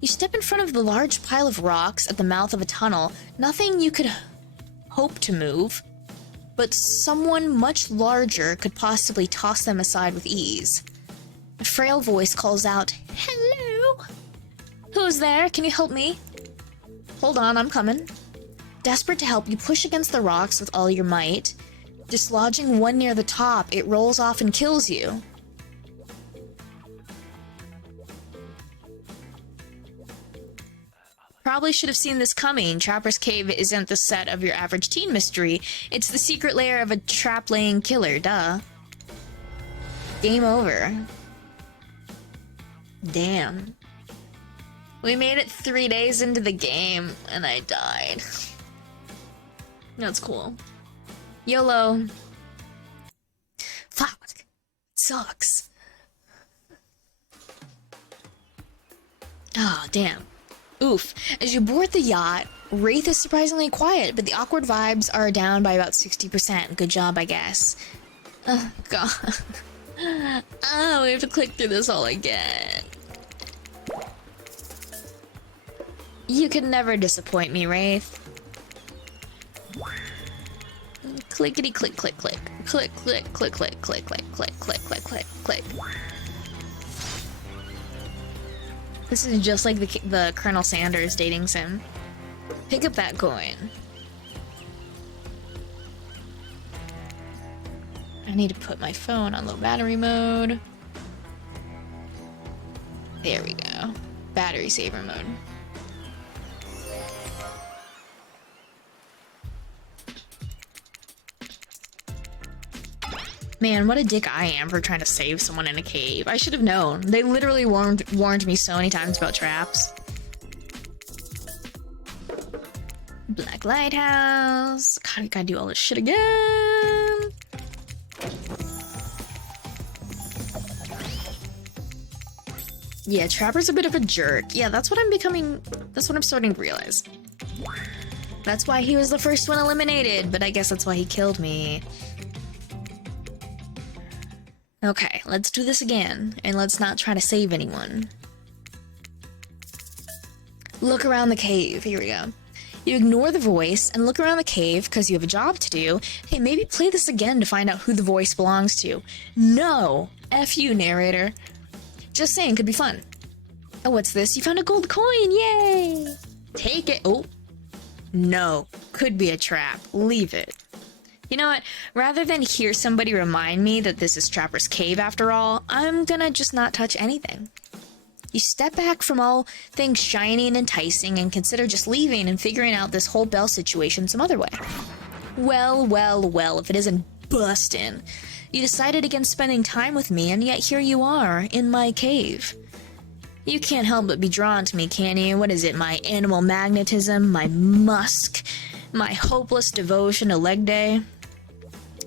You step in front of the large pile of rocks at the mouth of a tunnel. Nothing you could hope to move, but someone much larger could possibly toss them aside with ease. A frail voice calls out, "Hello? Who's there? Can you help me?" "Hold on, I'm coming." Desperate to help, you push against the rocks with all your might. Dislodging one near the top, it rolls off and kills you. Probably should have seen this coming. Trapper's Cave isn't the set of your average teen mystery. It's the secret lair of a trap-laying killer, duh. Game over. Damn. We made it 3 days into the game, and I died. That's cool. YOLO. Fuck. Sucks. Oh, damn. Oof. As you board the yacht, Wraith is surprisingly quiet, but the awkward vibes are down by about 60%. Good job, I guess. Oh, God. Oh, we have to click through this all again. You can never disappoint me, Wraith. Clickety click click click. Click click click click click click click click click click click. This is just like the Colonel Sanders dating sim. Pick up that coin. I need to put my phone on low battery mode. There we go. Battery saver mode. Man, what a dick I am for trying to save someone in a cave. I should have known. They literally warned me so many times about traps. Black Lighthouse. God, I gotta do all this shit again. Yeah, Trapper's a bit of a jerk. Yeah, that's what I'm starting to realize. That's why he was the first one eliminated, but I guess that's why he killed me. Okay, let's do this again, and let's not try to save anyone. Look around the cave. Here we go. You ignore the voice and look around the cave because you have a job to do. Hey, maybe play this again to find out who the voice belongs to. No! F you, narrator. Just saying, could be fun. Oh, what's this? You found a gold coin! Yay! Take it. Oh. No. Could be a trap. Leave it. You know what? Rather than hear somebody remind me that this is Trapper's Cave after all, I'm gonna just not touch anything. You step back from all things shiny and enticing and consider just leaving and figuring out this whole bell situation some other way. Well, well, well, if it isn't bustin'. You decided against spending time with me, and yet here you are, in my cave. You can't help but be drawn to me, can you? What is it, my animal magnetism, my musk, my hopeless devotion to leg day?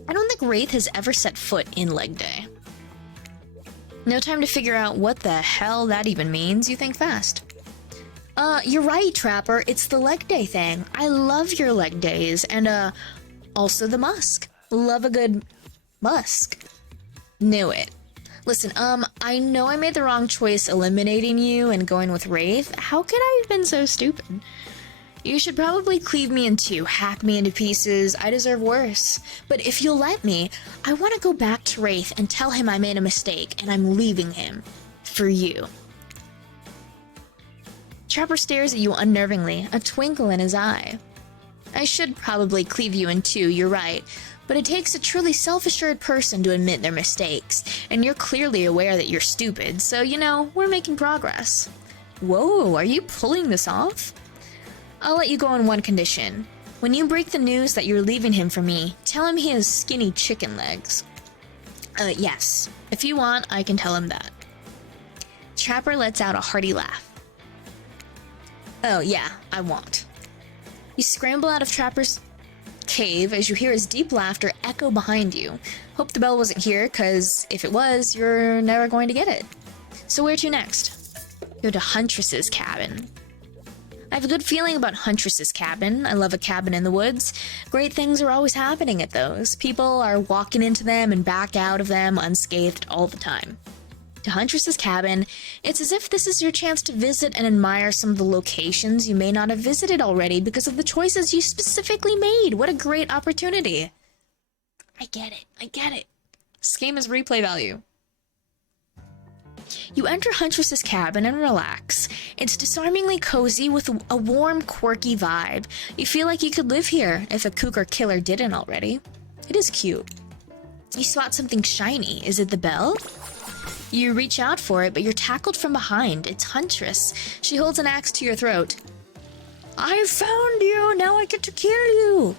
I don't think Wraith has ever set foot in leg day. No time to figure out what the hell that even means. You think fast. You're right, Trapper. It's the leg day thing. I love your leg days. And, also the musk. Love a good musk. Knew it. Listen, I know I made the wrong choice eliminating you and going with Wraith. How could I have been so stupid? You should probably cleave me in two, hack me into pieces. I deserve worse. But if you'll let me, I want to go back to Wraith and tell him I made a mistake and I'm leaving him. For you. Trapper stares at you unnervingly, a twinkle in his eye. I should probably cleave you in two, you're right. But it takes a truly self-assured person to admit their mistakes, and you're clearly aware that you're stupid, so, you know, we're making progress. Whoa, are you pulling this off? I'll let you go on one condition. When you break the news that you're leaving him for me, tell him he has skinny chicken legs. Yes. If you want, I can tell him that. Trapper lets out a hearty laugh. Oh, yeah, I won't. You scramble out of Trapper's cave as you hear his deep laughter echo behind you. Hope the bell wasn't here, cause if it was, you're never going to get it. So where to next? Go to Huntress's cabin. I have a good feeling about Huntress's cabin. I love a cabin in the woods. Great things are always happening at those. People are walking into them and back out of them unscathed all the time. To Huntress's cabin, it's as if this is your chance to visit and admire some of the locations you may not have visited already because of the choices you specifically made. What a great opportunity. I get it. This game has replay value. You enter Huntress's cabin and relax. It's disarmingly cozy with a warm, quirky vibe. You feel like you could live here if a cougar killer didn't already. It is cute. You spot something shiny. Is it the bell? You reach out for it, but you're tackled from behind. It's Huntress. She holds an axe to your throat. I found you! Now I get to kill you!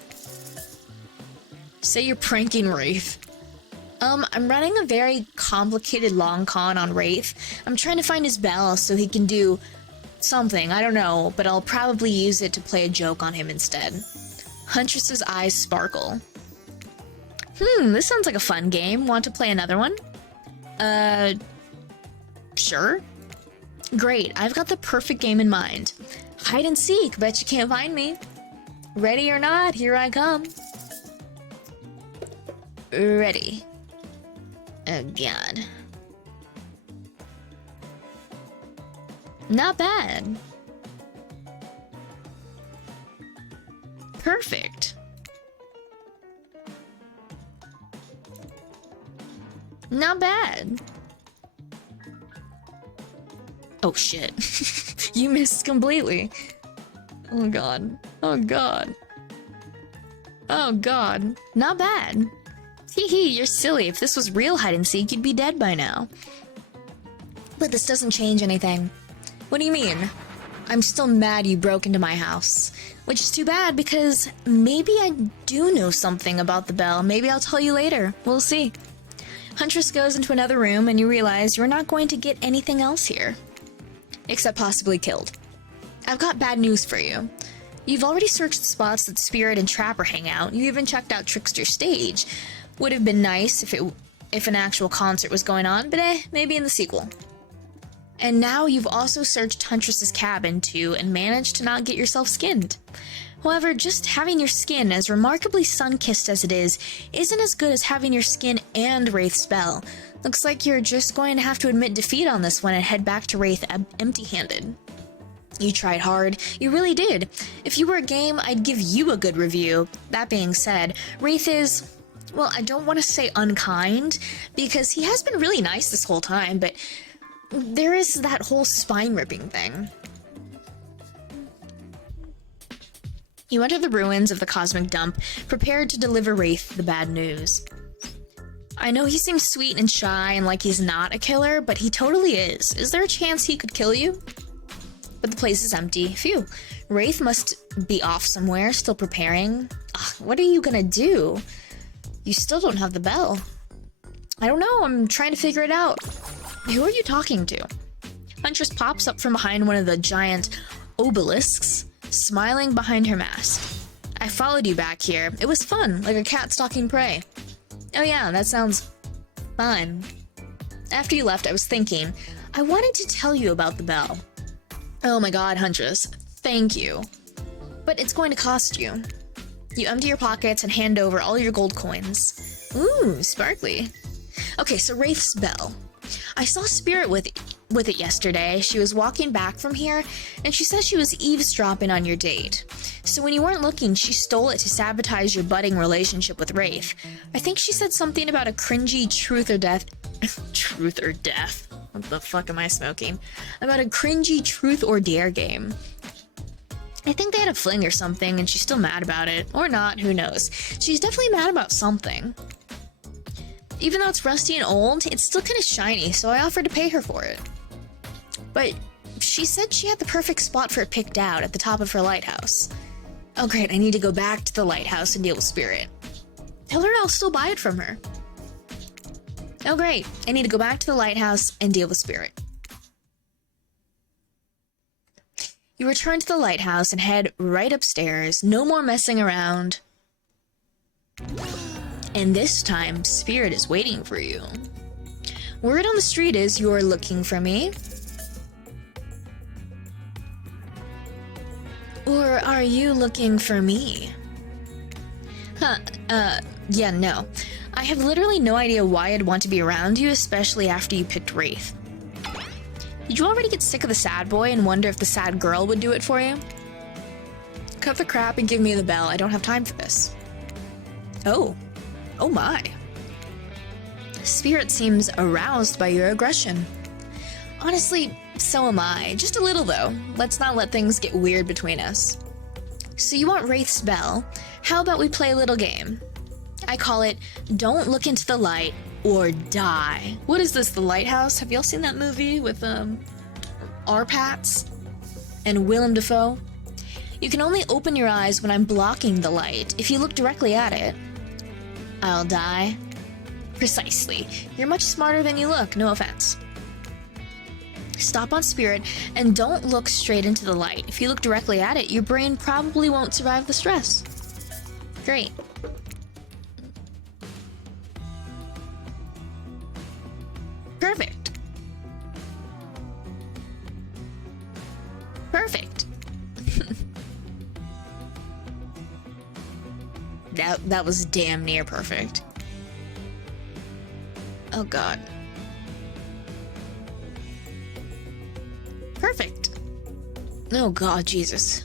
Say you're pranking Wraith. I'm running a very complicated long con on Wraith. I'm trying to find his bell so he can do something, I don't know, but I'll probably use it to play a joke on him instead. Huntress's eyes sparkle. This sounds like a fun game. Want to play another one? Sure. Great, I've got the perfect game in mind. Hide and seek, bet you can't find me. Ready or not, here I come. Ready. Oh god. Not bad. Perfect. Not bad. Oh shit. You missed completely. Oh god. Oh god. Oh god. Not bad. Hee, you're silly. If this was real hide and seek, you'd be dead by now. But this doesn't change anything. What do you mean? I'm still mad you broke into my house. Which is too bad because maybe I do know something about the bell. Maybe I'll tell you later. We'll see. Huntress goes into another room and you realize you're not going to get anything else here. Except possibly killed. I've got bad news for you. You've already searched spots that Spirit and Trapper hang out. You even checked out Trickster's stage. Would have been nice if an actual concert was going on, but maybe in the sequel. And now you've also searched Huntress's cabin too and managed to not get yourself skinned. However, just having your skin, as remarkably sun-kissed as it is, isn't as good as having your skin and Wraith's spell. Looks like you're just going to have to admit defeat on this one and head back to Wraith empty-handed. You tried hard. You really did. If you were a game, I'd give you a good review. That being said, Wraith is... well, I don't want to say unkind, because he has been really nice this whole time, but there is that whole spine-ripping thing. You enter the ruins of the cosmic dump, prepared to deliver Wraith the bad news. I know he seems sweet and shy and like he's not a killer, but he totally is. Is there a chance he could kill you? But the place is empty. Phew. Wraith must be off somewhere, still preparing. Ugh, what are you gonna do? You still don't have the bell. I don't know, I'm trying to figure it out. Who are you talking to? Huntress pops up from behind one of the giant obelisks, smiling behind her mask. I followed you back here. It was fun, like a cat stalking prey. Oh yeah, that sounds fun. After you left, I was thinking, I wanted to tell you about the bell. Oh my god, Huntress, thank you. But it's going to cost you. You empty your pockets and hand over all your gold coins. Ooh, sparkly. Okay, so Wraith's bell. I saw Spirit with with it yesterday. She was walking back from here, and she says she was eavesdropping on your date. So when you weren't looking, she stole it to sabotage your budding relationship with Wraith. I think she said something about a cringy truth or death... truth or death? What the fuck am I smoking? About a cringy truth or dare game. I think they had a fling or something, and she's still mad about it. Or not, who knows. She's definitely mad about something. Even though it's rusty and old, it's still kind of shiny, so I offered to pay her for it. But she said she had the perfect spot for it picked out at the top of her lighthouse. Oh great, I need to go back to the lighthouse and deal with Spirit. Tell her I'll still buy it from her. Oh great, I need to go back to the lighthouse and deal with Spirit. You return to the lighthouse and head right upstairs. No more messing around. And this time, Spirit is waiting for you. Word on the street is you're looking for me. Or are you looking for me? Yeah, no. I have literally no idea why I'd want to be around you, especially after you picked Wraith. Did you already get sick of the sad boy and wonder if the sad girl would do it for you? Cut the crap and give me the bell. I don't have time for this. Oh. Oh my. Spirit seems aroused by your aggression. Honestly, so am I. Just a little though. Let's not let things get weird between us. So you want Wraith's bell? How about we play a little game? I call it Don't Look Into the Light or Die. What is this, The Lighthouse? Have y'all seen that movie with R-Pats and Willem Dafoe? You can only open your eyes when I'm blocking the light. If you look directly at it, I'll die. Precisely. You're much smarter than you look, no offense. Stop on Spirit and don't look straight into the light. If you look directly at it, your brain probably won't survive the stress. Great. Perfect. Perfect. That was damn near perfect. Oh god. Perfect. Oh god, Jesus.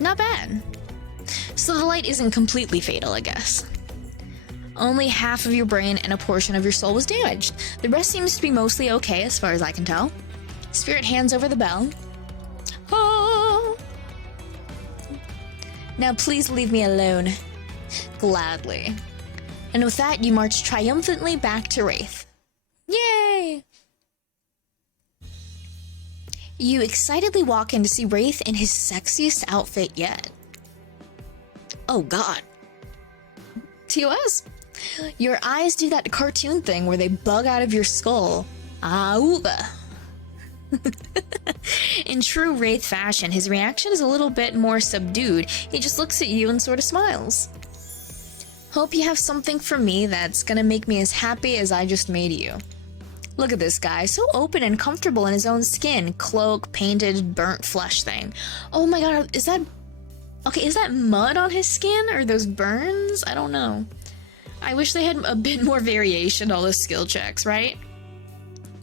Not bad. So the light isn't completely fatal, I guess. Only half of your brain and a portion of your soul was damaged. The rest seems to be mostly okay as far as I can tell. Spirit hands over the bell. Oh. Now please leave me alone. Gladly. And with that, you march triumphantly back to Wraith. Yay! You excitedly walk in to see Wraith in his sexiest outfit yet. Oh god. TOS? Your eyes do that cartoon thing where they bug out of your skull. Auga. In true Wraith fashion, his reaction is a little bit more subdued. He just looks at you and sort of smiles. Hope you have something for me that's gonna make me as happy as I just made you. Look at this guy, so open and comfortable in his own skin. Cloak, painted, burnt flesh thing. Oh my god, is that... Okay, is that mud on his skin? Or those burns? I don't know. I wish they had a bit more variation to all those skill checks, right?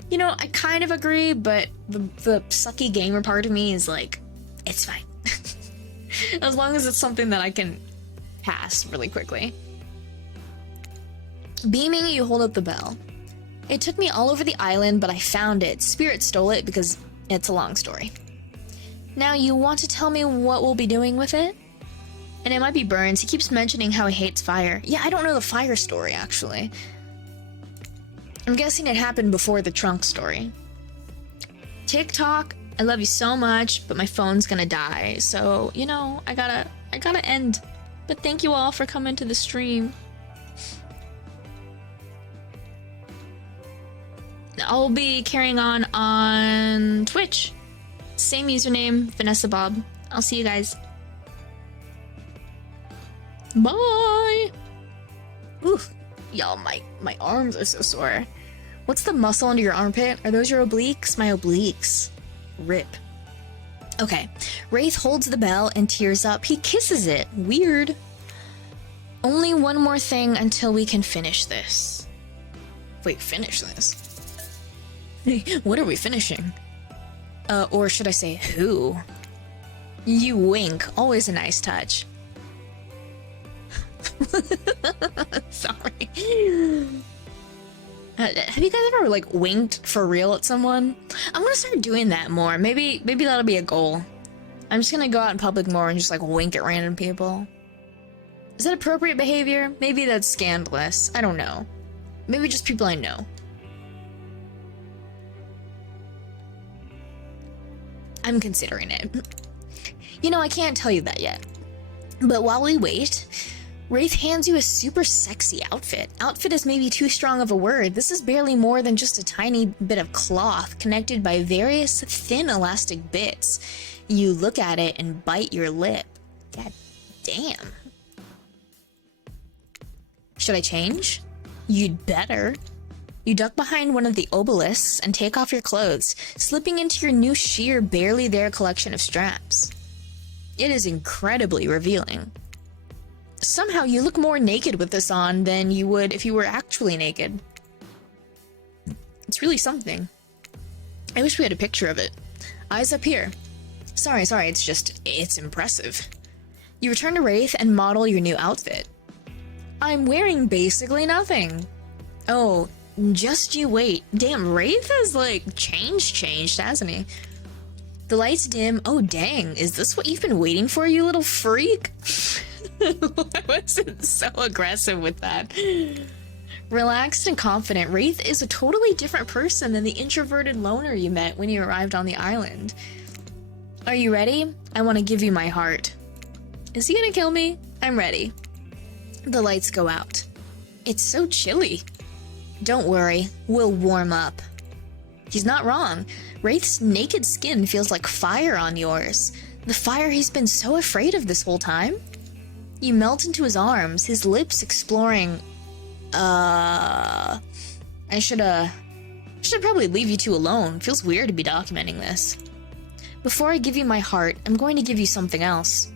You know, I kind of agree, but the sucky gamer part of me is like, it's fine. As long as it's something that I can pass really quickly. Beaming, you hold up the bell. It took me all over the island, but I found it. Spirit stole it because it's a long story. Now, you want to tell me what we'll be doing with it? And it might be Burns. He keeps mentioning how he hates fire. Yeah, I don't know the fire story, actually. I'm guessing it happened before the trunk story. TikTok, I love you so much, but my phone's gonna die. So, you know, I gotta end. But thank you all for coming to the stream. I'll be carrying on Twitch. Same username, Vanessa Bob. I'll see you guys. Bye! Oof. Y'all, my arms are so sore. What's the muscle under your armpit? Are those your obliques? My obliques. Rip. Okay. Wraith holds the bell and tears up. He kisses it. Weird. Only one more thing until we can finish this. Wait, finish this? What are we finishing? Or should I say who? You wink, always a nice touch. Sorry. Have you guys ever, like, winked for real at someone? I'm gonna start doing that more. Maybe that'll be a goal. I'm just gonna go out in public more and just, like, wink at random people. Is that appropriate behavior? Maybe that's scandalous. I don't know. Maybe just people I know. I'm considering it. You know, I can't tell you that yet. But while we wait, Wraith hands you a super sexy outfit. Outfit is maybe too strong of a word. This is barely more than just a tiny bit of cloth connected by various thin elastic bits. You look at it and bite your lip. God damn. Should I change? You'd better. You duck behind one of the obelisks and take off your clothes, slipping into your new sheer, barely there collection of straps. It is incredibly revealing. Somehow you look more naked with this on than you would if you were actually naked. It's really something. I wish we had a picture of it. Eyes up here. Sorry, it's impressive. You return to Wraith and model your new outfit. I'm wearing basically nothing. Oh, just you wait. Damn, Wraith has, like, changed, hasn't he? The lights dim. Oh, dang. Is this what you've been waiting for, you little freak? I wasn't so aggressive with that. Relaxed and confident, Wraith is a totally different person than the introverted loner you met when you arrived on the island. Are you ready? I want to give you my heart. Is he gonna kill me? I'm ready. The lights go out. It's so chilly. Don't worry, we'll warm up. He's not wrong. Wraith's naked skin feels like fire on yours. The fire he's been so afraid of this whole time. You melt into his arms, his lips exploring... I should probably leave you two alone. Feels weird to be documenting this. Before I give you my heart, I'm going to give you something else.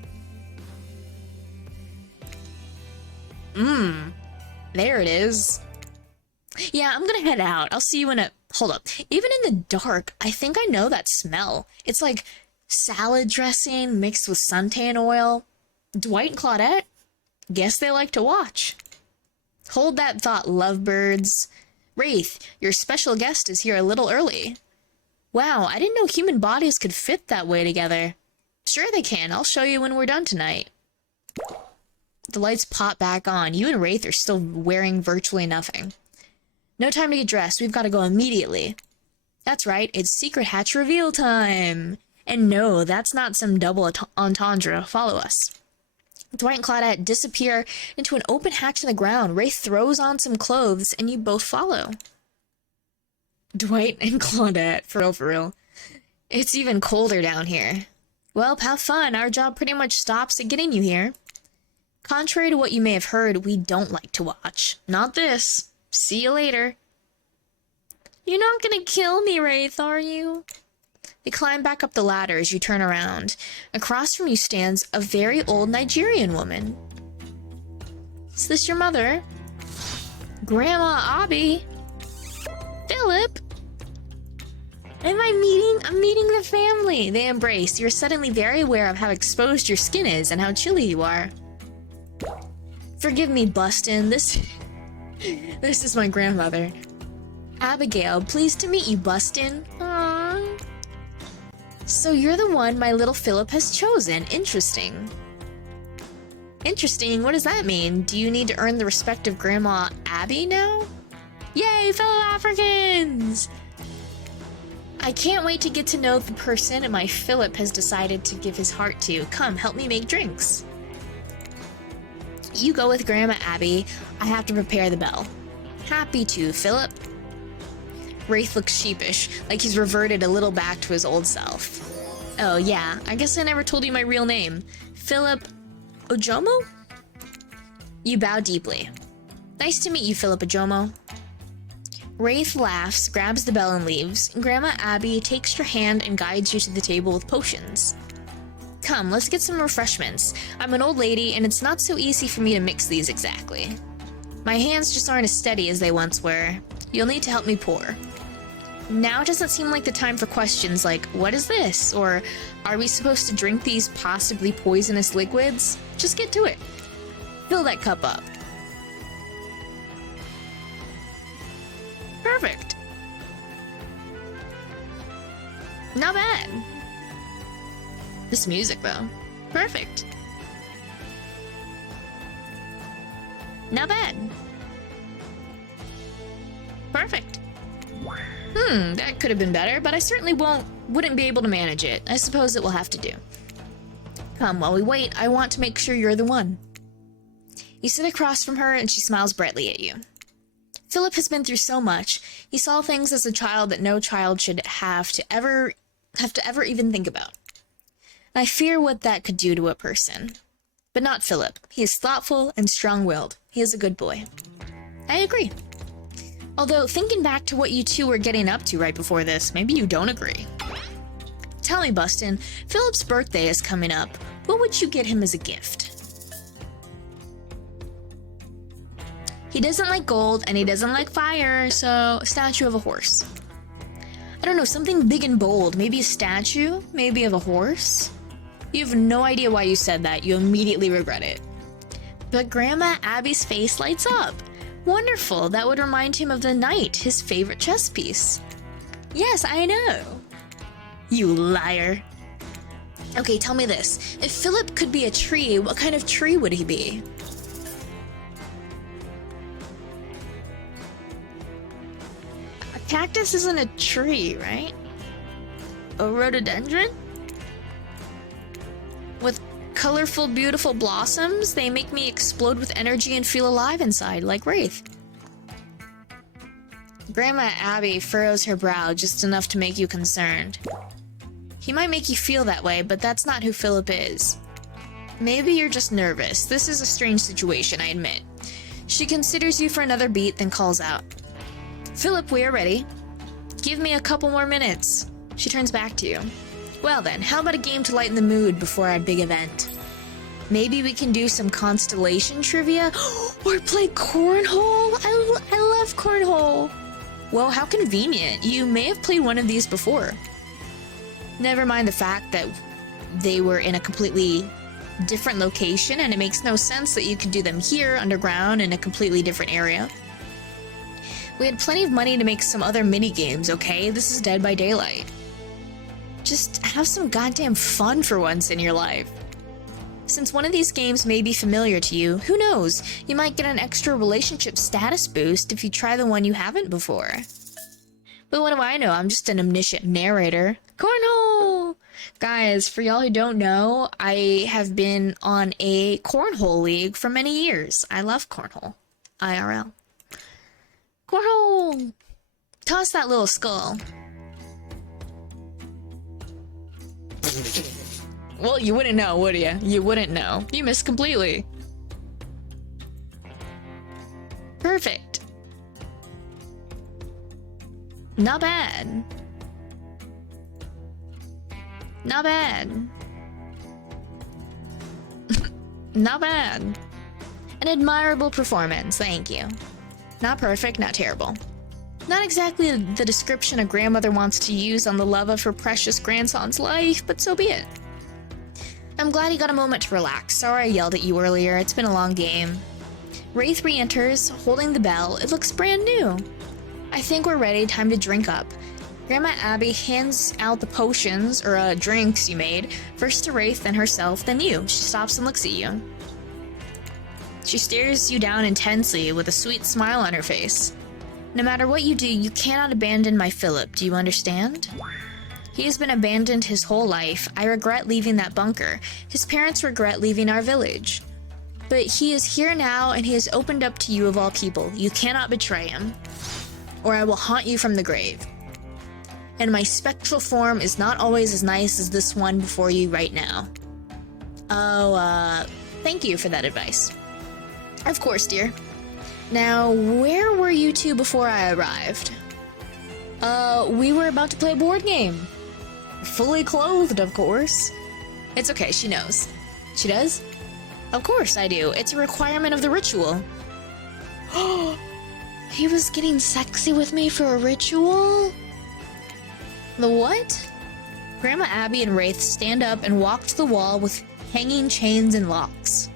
There it is. Yeah, I'm gonna head out. I'll see you in a... Hold up. Even in the dark, I think I know that smell. It's like salad dressing mixed with suntan oil. Dwight and Claudette? Guess they like to watch. Hold that thought, lovebirds. Wraith, your special guest is here a little early. Wow, I didn't know human bodies could fit that way together. Sure they can. I'll show you when we're done tonight. The lights pop back on. You and Wraith are still wearing virtually nothing. No time to get dressed. We've got to go immediately. That's right. It's secret hatch reveal time. And no, that's not some double entendre. Follow us. Dwight and Claudette disappear into an open hatch in the ground. Wraith throws on some clothes, and you both follow. Dwight and Claudette, for real. It's even colder down here. Well, have fun. Our job pretty much stops at getting you here. Contrary to what you may have heard, we don't like to watch. Not this. See you later. You're not gonna kill me, Wraith, are you? They climb back up the ladder as you turn around. Across from you stands a very old Nigerian woman. Is this your mother? Grandma Abby? Philip? I'm meeting the family. They embrace. You're suddenly very aware of how exposed your skin is and how chilly you are. Forgive me, Bustin. This is my grandmother. Abigail, pleased to meet you, Bustin. Aww. So you're the one my little Philip has chosen. Interesting. Interesting? What does that mean? Do you need to earn the respect of Grandma Abby now? Yay, fellow Africans! I can't wait to get to know the person my Philip has decided to give his heart to. Come, help me make drinks. You go with Grandma Abby. I have to prepare the bell. Happy to, Philip. Wraith looks sheepish, like he's reverted a little back to his old self. Oh yeah, I guess I never told you my real name. Philip Ojomo? You bow deeply. Nice to meet you, Philip Ojomo. Wraith laughs, grabs the bell and leaves. Grandma Abby takes your hand and guides you to the table with potions. Come, let's get some refreshments. I'm an old lady, and it's not so easy for me to mix these exactly. My hands just aren't as steady as they once were. You'll need to help me pour. Now doesn't seem like the time for questions like, what is this? Or, are we supposed to drink these possibly poisonous liquids? Just get to it. Fill that cup up. Perfect. Not bad. This music, though. Perfect. Not bad. Perfect. That could have been better, but I certainly wouldn't be able to manage it. I suppose it will have to do. Come, while we wait, I want to make sure you're the one. You sit across from her and she smiles brightly at you. Philip has been through so much. He saw things as a child that no child should have to ever even think about. I fear what that could do to a person. But not Philip. He is thoughtful and strong-willed. He is a good boy. I agree. Although, thinking back to what you two were getting up to right before this, maybe you don't agree. Tell me, Bustin, Philip's birthday is coming up. What would you get him as a gift? He doesn't like gold, and he doesn't like fire, so a statue of a horse. I don't know, something big and bold. Maybe a statue? Maybe of a horse? You have no idea why you said that. You immediately regret it. But Grandma Abby's face lights up. Wonderful, that would remind him of the knight, his favorite chess piece. Yes, I know. You liar. Okay, tell me this. If Philip could be a tree, what kind of tree would he be? A cactus isn't a tree, right? A rhododendron? With colorful, beautiful blossoms, they make me explode with energy and feel alive inside, like Wraith. Grandma Abby furrows her brow just enough to make you concerned. He might make you feel that way, but that's not who Philip is. Maybe you're just nervous. This is a strange situation, I admit. She considers you for another beat, then calls out. Philip, we are ready. Give me a couple more minutes. She turns back to you. Well then, how about a game to lighten the mood before our big event? Maybe we can do some constellation trivia? Or play cornhole? I love cornhole. Well, how convenient. You may have played one of these before. Never mind the fact that they were in a completely different location, and it makes no sense that you could do them here, underground, in a completely different area. We had plenty of money to make some other mini-games, okay? This is Dead by Daylight. Just have some goddamn fun for once in your life. Since one of these games may be familiar to you, who knows? You might get an extra relationship status boost if you try the one you haven't before. But what do I know? I'm just an omniscient narrator. Cornhole! Guys, for y'all who don't know, I have been on a cornhole league for many years. I love cornhole. IRL. Cornhole! Toss that little skull. Well, you wouldn't know, would you? You wouldn't know. You missed completely. Perfect. Not bad. Not bad. Not bad. An admirable performance, thank you. Not perfect, not terrible. Not exactly the description a grandmother wants to use on the love of her precious grandson's life, but so be it. I'm glad you got a moment to relax. Sorry I yelled at you earlier, it's been a long game. Wraith re-enters, holding the bell. It looks brand new. I think we're ready, time to drink up. Grandma Abby hands out the potions, or drinks you made, first to Wraith, then herself, then you. She stops and looks at you. She stares you down intensely with a sweet smile on her face. No matter what you do, you cannot abandon my Philip, do you understand? He has been abandoned his whole life. I regret leaving that bunker. His parents regret leaving our village. But he is here now, and he has opened up to you of all people. You cannot betray him, or I will haunt you from the grave. And my spectral form is not always as nice as this one before you right now. Oh, thank you for that advice. Of course, dear. Now, where were you two before I arrived? We were about to play a board game. Fully clothed, of course. It's okay, she knows. She does? Of course I do. It's a requirement of the ritual. He was getting sexy with me for a ritual? The what? Grandma Abby and Wraith stand up and walk to the wall with hanging chains and locks.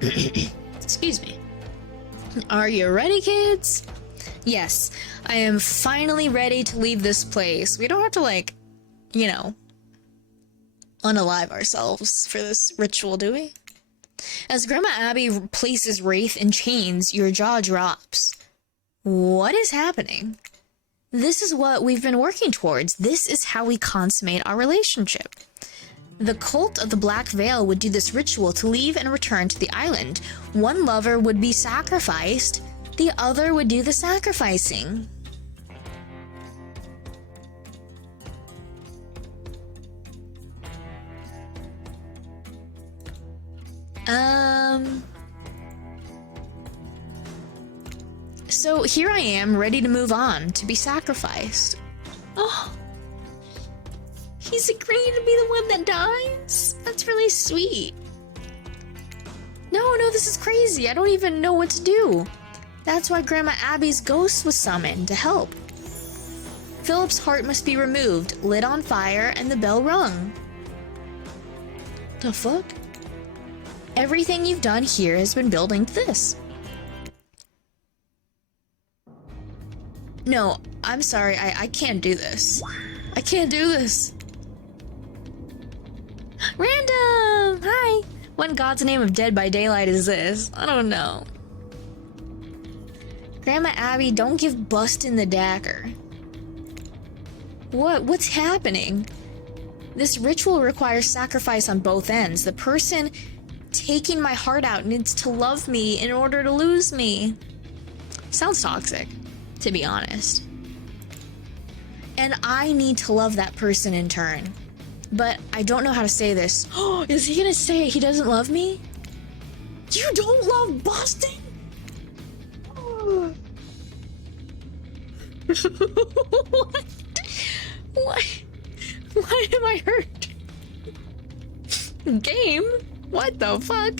Excuse me. Are you ready, kids? Yes, I am finally ready to leave this place. We don't have to, like, you know, unalive ourselves for this ritual, do we? As Grandma Abby places Wraith in chains, your jaw drops. What is happening? This is what we've been working towards. This is how we consummate our relationship. The cult of the Black Veil would do this ritual to leave and return to the island. One lover would be sacrificed, the other would do the sacrificing. So here I am, ready to move on, to be sacrificed. Oh, he's agreeing to be the one that dies? That's really sweet. No, this is crazy. I don't even know what to do. That's why Grandma Abby's ghost was summoned to help. Philip's heart must be removed, lit on fire, and the bell rung. The fuck? Everything you've done here has been building to this. No, I'm sorry, I can't do this. I can't do this. Random! Hi! What in God's name of Dead by Daylight is this? I don't know. Grandma Abby, don't give Bustin' the dagger. What's happening? This ritual requires sacrifice on both ends. The person taking my heart out needs to love me in order to lose me. Sounds toxic, to be honest. And I need to love that person in turn. But I don't know how to say this. Oh, is he gonna say he doesn't love me? You don't love Boston? What? Why am I hurt? Game? What the fuck?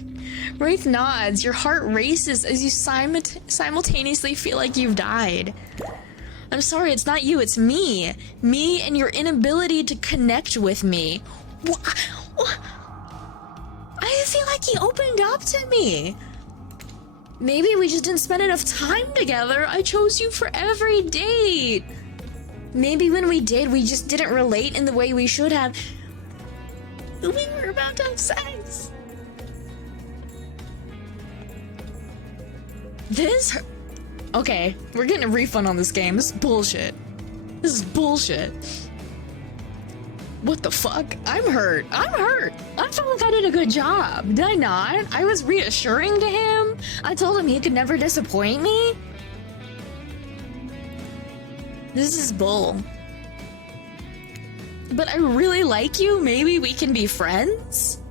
Wraith nods. Your heart races as you simultaneously feel like you've died. I'm sorry, it's not you, it's me. Me and your inability to connect with me. I feel like he opened up to me. Maybe we just didn't spend enough time together. I chose you for every date. Maybe when we did, we just didn't relate in the way we should have. We were about to have sex. Okay, we're getting a refund on this game. This is bullshit. This is bullshit. What the fuck? I'm hurt. I felt like I did a good job. Did I not? I was reassuring to him. I told him he could never disappoint me. This is bull. But I really like you. Maybe we can be friends?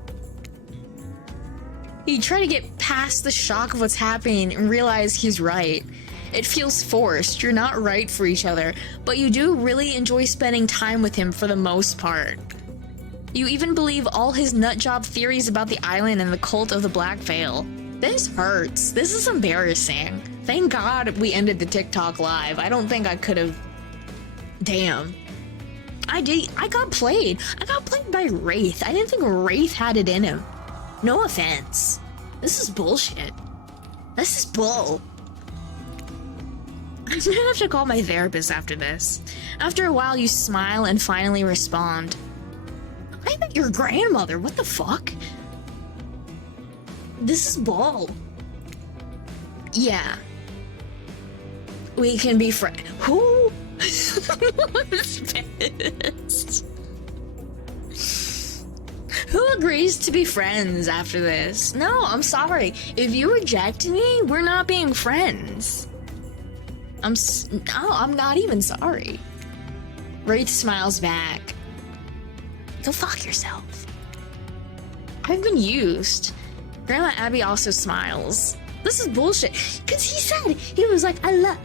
You try to get past the shock of what's happening and realize he's right. It feels forced. You're not right for each other, but you do really enjoy spending time with him for the most part. You even believe all his nutjob theories about the island and the cult of the Black Veil. This hurts. This is embarrassing. Thank God we ended the TikTok live. I don't think I could have. Damn. I got played. I got played by Wraith. I didn't think Wraith had it in him. No offense. This is bullshit. This is bull. I'm gonna have to call my therapist after this. After a while, you smile and finally respond. I met your grandmother. What the fuck? This is bull. Yeah. We can be friends. Who? Who's pissed? Who agrees to be friends after this? No, I'm sorry. If you reject me, we're not being friends. I'm not even sorry. Wraith smiles back. Go fuck yourself. I've been used. Grandma Abby also smiles. This is bullshit. Cause he was like, I love.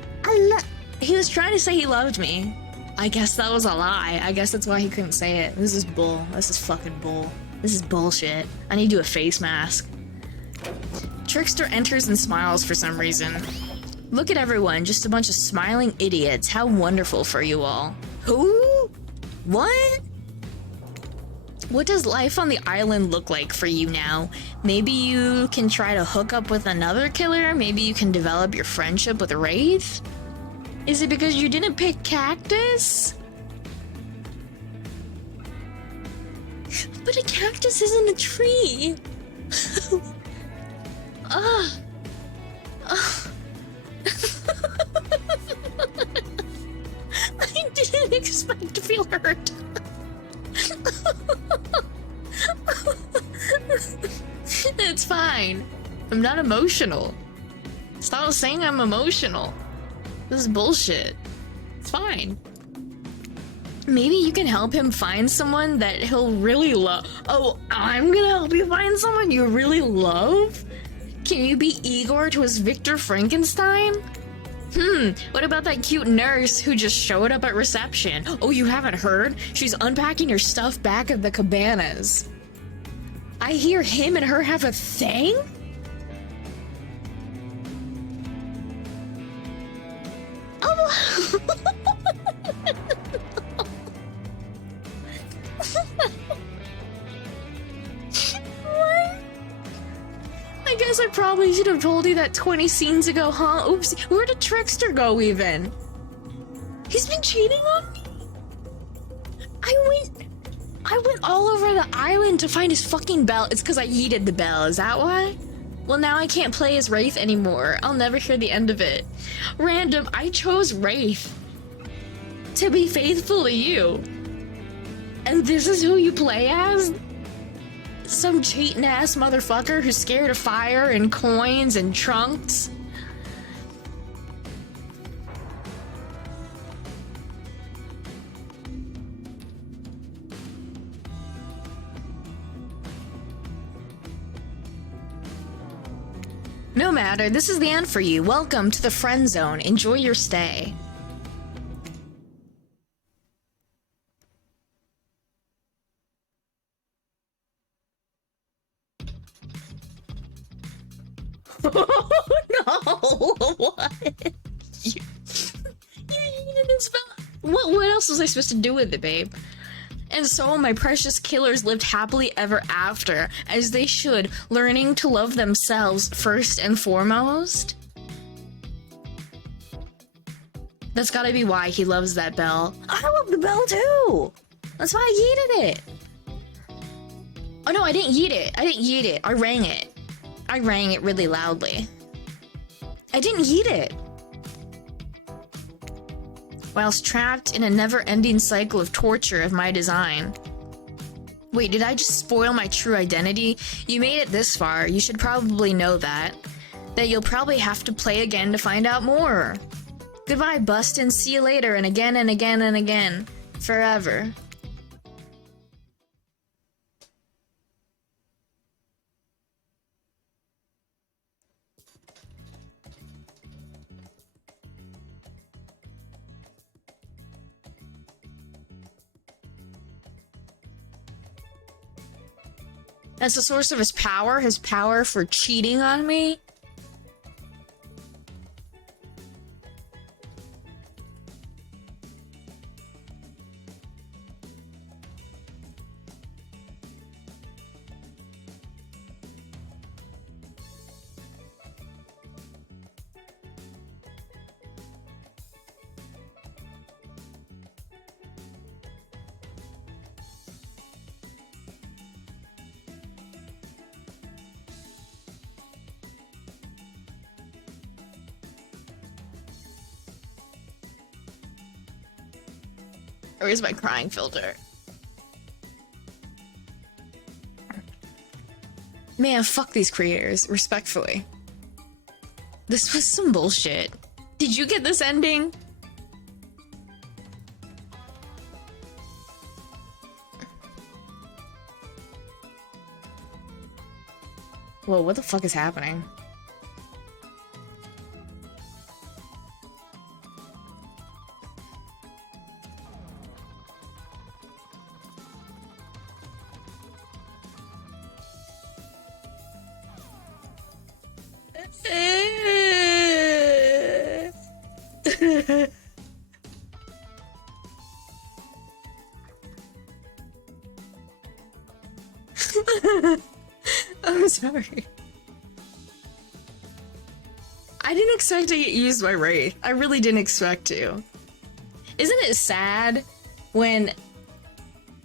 He was trying to say he loved me. I guess that was a lie. I guess that's why he couldn't say it. This is bull. This is fucking bull. This is bullshit. I need to do a face mask. Trickster enters and smiles for some reason. Look at everyone, just a bunch of smiling idiots. How wonderful for you all. Who? What? What does life on the island look like for you now? Maybe you can try to hook up with another killer? Maybe you can develop your friendship with Wraith? Is it because you didn't pick Cactus? But a cactus isn't a tree. Ugh. Ugh. I didn't expect to feel hurt. It's fine. I'm not emotional. Stop saying I'm emotional. This is bullshit. It's fine. Maybe you can help him find someone that he'll really love. Oh, I'm gonna help you find someone you really love? Can you be Igor to his Victor Frankenstein? What about that cute nurse who just showed up at reception? Oh, you haven't heard? She's unpacking her stuff back at the cabanas. I hear him and her have a thing? Oh. What? I guess I probably should have told you that 20 scenes ago, huh? Oopsie. Where did Trickster go even? He's been cheating on me? I went all over the island to find his fucking bell. It's because I yeeted the bell, is that why? Well, now I can't play as Wraith anymore. I'll never hear the end of it. Random, I chose Wraith to be faithful to you. And this is who you play as? Some cheating ass motherfucker who's scared of fire and coins and trunks? No matter, this is the end for you. Welcome to the friend zone. Enjoy your stay. Oh no! What? You didn't spell. What else was I supposed to do with it, babe? And so my precious killers lived happily ever after, as they should, learning to love themselves first and foremost. That's gotta be why he loves that bell. I love the bell too! That's why I yeeted it! Oh no, I didn't yeet it. I didn't yeet it. I rang it. I rang it really loudly. I didn't yeet it. Whilst trapped in a never-ending cycle of torture of my design. Wait, did I just spoil my true identity? You made it this far, you should probably know that. That you'll probably have to play again to find out more. Goodbye, Bustin', see you later, and again and again and again. Forever. That's the source of his power for cheating on me? Where's my crying filter? Man, fuck these creators, respectfully. This was some bullshit. Did you get this ending? Whoa, what the fuck is happening? sorry. I didn't expect to get used by Wraith. I really didn't expect to. Isn't it sad when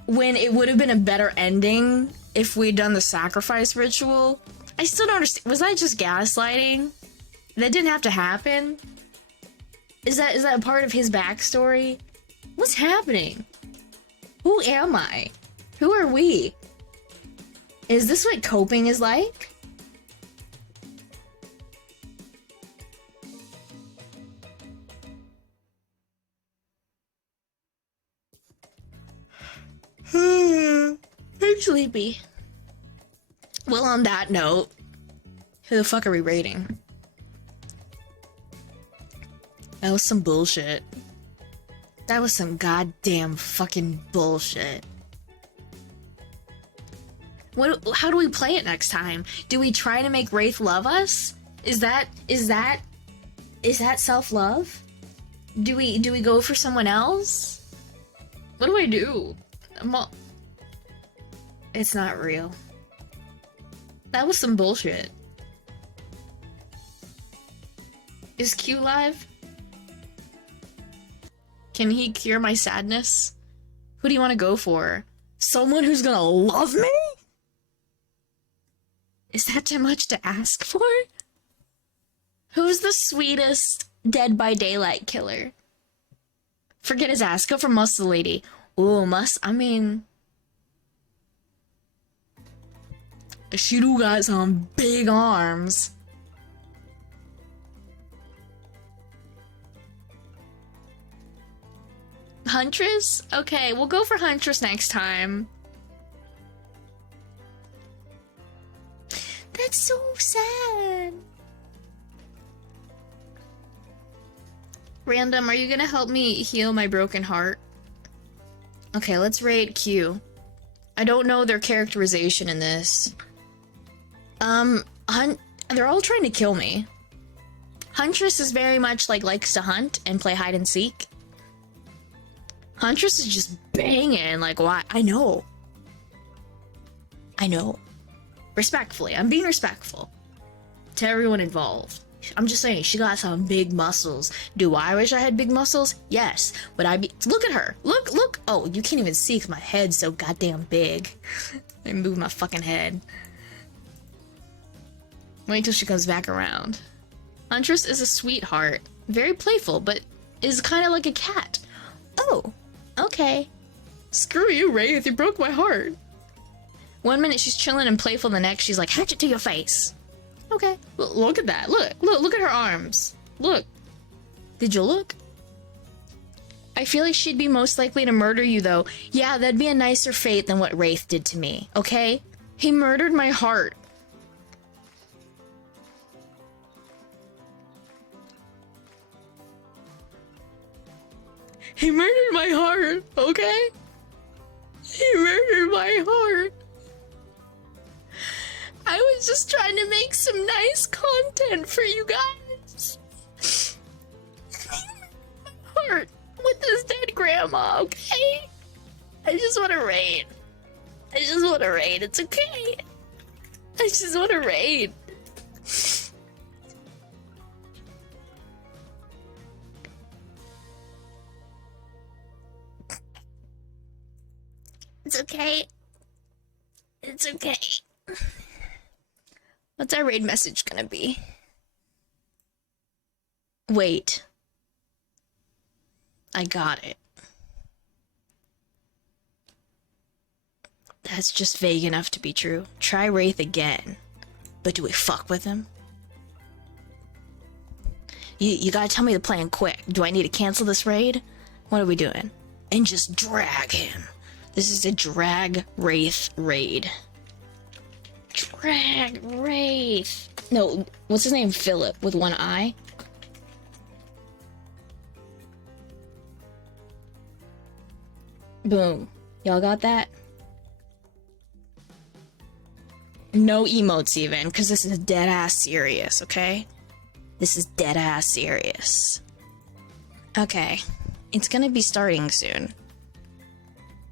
it would have been a better ending if we'd done the sacrifice ritual? I still don't understand. Was that just gaslighting? That didn't have to happen? Is that a part of his backstory? What's happening? Who am I? Who are we? Is this what coping is like? I'm sleepy. Well, on that note, who the fuck are we rating? That was some bullshit. That was some goddamn fucking bullshit. How do we play it next time? Do we try to make Wraith love us? Is that self-love? Do we go for someone else? What do I do? It's not real. That was some bullshit. Is Q live? Can he cure my sadness? Who do you want to go for? Someone who's gonna love me? Is that too much to ask for? Who's the sweetest Dead by Daylight killer? Forget his ass. Go for Muscle Lady. Ooh, I mean... she do got some big arms. Huntress? Okay, we'll go for Huntress next time. That's so sad. Random, are you gonna help me heal my broken heart? Okay, let's rate Q. I don't know their characterization in this. They're all trying to kill me. Huntress is very much likes to hunt and play hide and seek. Huntress is just banging, why? I know. Respectfully, I'm being respectful to everyone involved. I'm just saying, she got some big muscles. Do I wish I had big muscles? Yes. Would I be? Look at her. Look. Oh, you can't even see because my head's so goddamn big. I move my fucking head. Wait till she comes back around. Huntress is a sweetheart. Very playful, but is kind of like a cat. Oh, okay. Screw you, Wraith. You broke my heart. One minute she's chilling and playful, the next she's like, hatchet to your face. Okay. Look at that. Look at her arms. Look. Did you look? I feel like she'd be most likely to murder you, though. Yeah, that'd be a nicer fate than what Wraith did to me, okay? He murdered my heart. He murdered my heart, okay? He murdered my heart. I was just trying to make some nice content for you guys. Heart with this dead grandma, okay? I just want to raid. It's okay. I just want to raid. It's okay. It's okay. What's our raid message gonna be? Wait. I got it. That's just vague enough to be true. Try Wraith again. But do we fuck with him? You gotta tell me the plan quick. Do I need to cancel this raid? What are we doing? And just drag him. This is a drag Wraith raid. Drag Wraith. No, what's his name? Philip with one eye. Boom. Y'all got that? No emotes even, because this is dead ass serious, okay? This is dead ass serious. Okay. It's gonna be starting soon.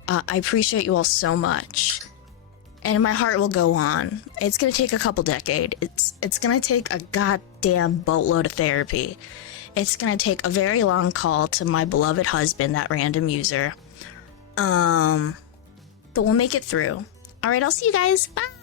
I appreciate you all so much. and my heart will go on. It's gonna take a couple decades. It's gonna take a goddamn boatload of therapy. It's gonna take a very long call to my beloved husband, that random user. But we'll make it through. All right, I'll see you guys. Bye.